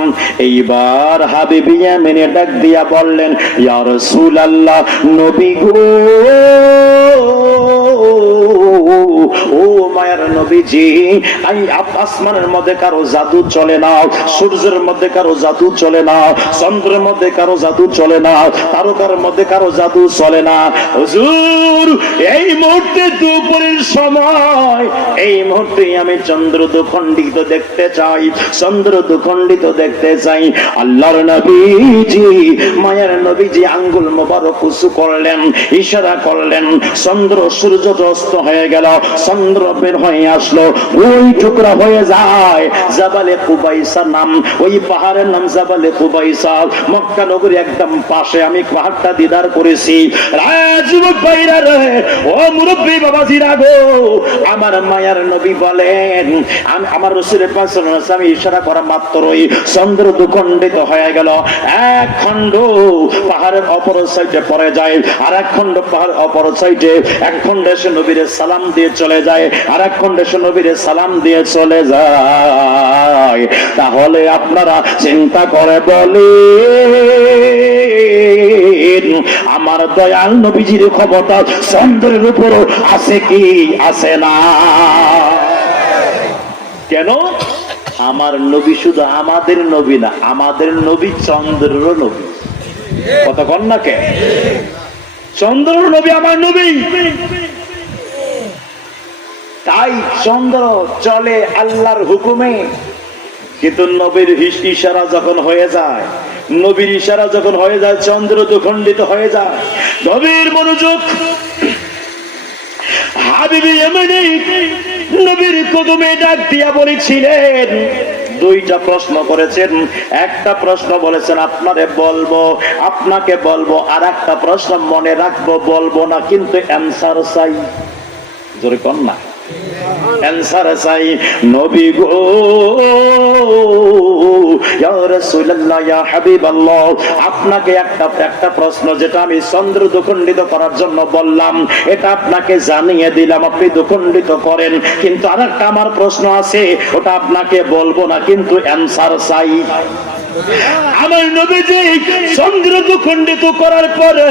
এইবার হাবিব ইয়ামিনে ডাক দিয়া বললেন, ইয়া রাসূলুল্লাহ, নবী গো, ও মায়ার নবীজি, আসমানের মধ্যে কারো জাদু চলে না, সূর্যের মধ্যে কারো জাদু চলে না, চন্দ্রের মধ্যে কারো জাদু চলে না, তারকার মধ্যে কারো জাদু চলে না। হুজুর, এই মুহূর্তে দুপুরের সময়, এই মুহূর্তে আমি চন্দ্র দুখণ্ডিত দেখতে চাই, চন্দ্র দুখণ্ডিত দেখতে চাই। আল্লাহর নবীজি, মায়ার নবীজি আঙ্গুল মোবারক উঁচু করলেন, ইশারা করলেন, চন্দ্র সূর্য অস্ত হয়ে গেল, চন্দ্র বের হয়ে আসলো, ওই টুকরা হয়ে যায় জাবালে কুবাইসা নাম, ওই পাহাড়ের নাম জাবালে কুবাইসা। মক্কা নগরী একদম পাশে, আমি পাহাড়টা দিদার করেছি। যুবক ভাইরা রে, ও মুরব্বী বাবাজিরা গো, আমার মায়ার নবী বলেন, আমার রাসূলের পাক সাল্লাল্লাহু আলাইহি ওয়াসাল্লাম ইশারা করা মাত্রই চন্দ্র দুখণ্ডিত হয়ে গেল। এক খণ্ড পাহাড়ের অপর সাইডে পড়ে যায়, আর এক খণ্ড পাহাড় অপর সাইডে, এক খণ্ডে সে নবীর সালাম দিয়ে চলে যায়, আর এক খণ্ডে সে নবীর সালাম দিয়ে চলে যায়। তাহলে আপনারা চিন্তা করে বলেন, আমার দয়াল নবীজির ক্ষমতা চন্দ্রের উপরও আছে কি আছে না? কেন? আমার নবী শুধু আমাদের নবী না, আমাদের নবী চন্দ্রেরও নবী। কথা কন না কে? চন্দ্রের নবী আমার নবী। তাই চন্দ্র চলে আল্লাহর হুকুমে, কিন্তু নবীর ইশারা যখন হয়ে যায়, নবীর ইশারা যখন হয়ে যায়, চন্দ্র দুখণ্ডিত হয়ে যায়। গভীর মনোযোগ, হাবিব ইয়ামিনী নবীর কদমে ডাক দিয়া বলেছিলেন, দুইটা প্রশ্ন করেছেন। একটা প্রশ্ন বলেছেন আপনাকে বলবো, আর একটা প্রশ্ন মনে রাখবো, বলবো না, কিন্তু অ্যান্সার চাই। জোরে কন না। অ্যানসার চাই নবী গো ইয়া রাসূলুল্লাহ ইয়া হাবিবাল্লাহ, আপনাকে একটা প্রশ্ন যেটা আমি চন্দ্র দ্বিখণ্ডিত করার জন্য বললাম এটা আপনাকে জানিয়ে দিলাম, আপনি দ্বিখণ্ডিত করেন, কিন্তু আরেকটা আমার প্রশ্ন আছে ওটা আপনাকে বলবো না, কিন্তু অ্যানসার চাই। আমার নবীজি চন্দ্র দ্বিখণ্ডিত করার পরে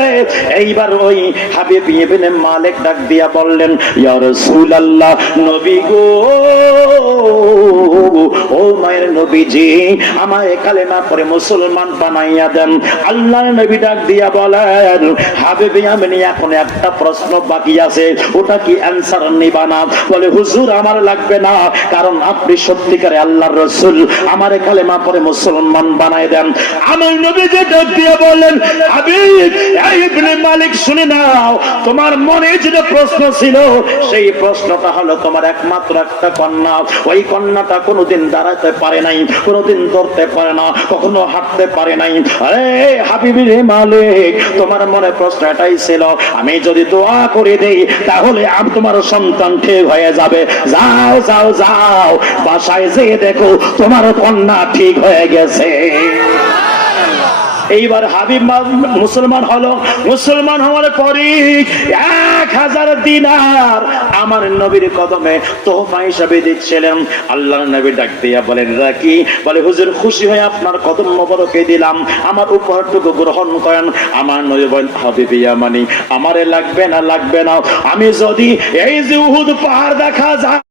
এইবার ওই হাবিব ইবনে মালিক ডাক দিয়া বললেন ইয়া রাসূলুল্লাহ, নবী গো ও মায়ের নবীজি আমায় কালেমা পড়ে মুসলমান বানাইয়া দেন। আল্লাহর নবী ডাক দিয়া বলেন হাবিব আমি এখন একটা প্রশ্ন বাকি আছে, ওটা কি অ্যানসার নিবা না? বলে হুজুর আমার লাগবে না, কারণ আপনি সত্যিকারে আল্লাহর রাসূল, আমারে কালেমা পড়ে মুসলমান বানায় দেন। আমার নবীজি ডাক দিয়া বলেন হাবিব ইবনে মালিক শুনে নাও, তোমার মনে যে প্রশ্ন ছিল সেই প্রশ্নটা হলো তোমার একমাত্র একটা কন্যা, ওই কন্যাটা কোনোদিন দাঁড়াতে পারে নাই, কোনোদিন ধরতে পারে না, কখনো হাঁটতে পারে নাই। আরে হাবিবে মালিক তোমার মনে প্রশ্ন এটাই ছিল আমি যদি দোয়া করে দেই তাহলে তোমার সন্তান ঠিক হয়ে যাবে। যাও যাও যাও বাসায় যেয়ে দেখো তোমার কন্যা ঠিক হয়ে গেছে। এইবার হাবিব মুসলমান হলো, মুসলমান হওয়ার পরে 1000 দিনার আমার নবীর কদমে তোহফা হিসাবে দিচ্ছিলেন। আল্লাহর নবী ডাক দিয়া বলেন রাকি, বলে হুজুর খুশি হয়ে আপনার কদম মোবারকে দিলাম, আমার উপহারটুকু গ্রহণ করেন। আমার নবী বলেন হাবিবি আমানি আমারে লাগবে না, লাগবে না, আমি যদি এই যে উহুদ পাহাড় দেখা যায়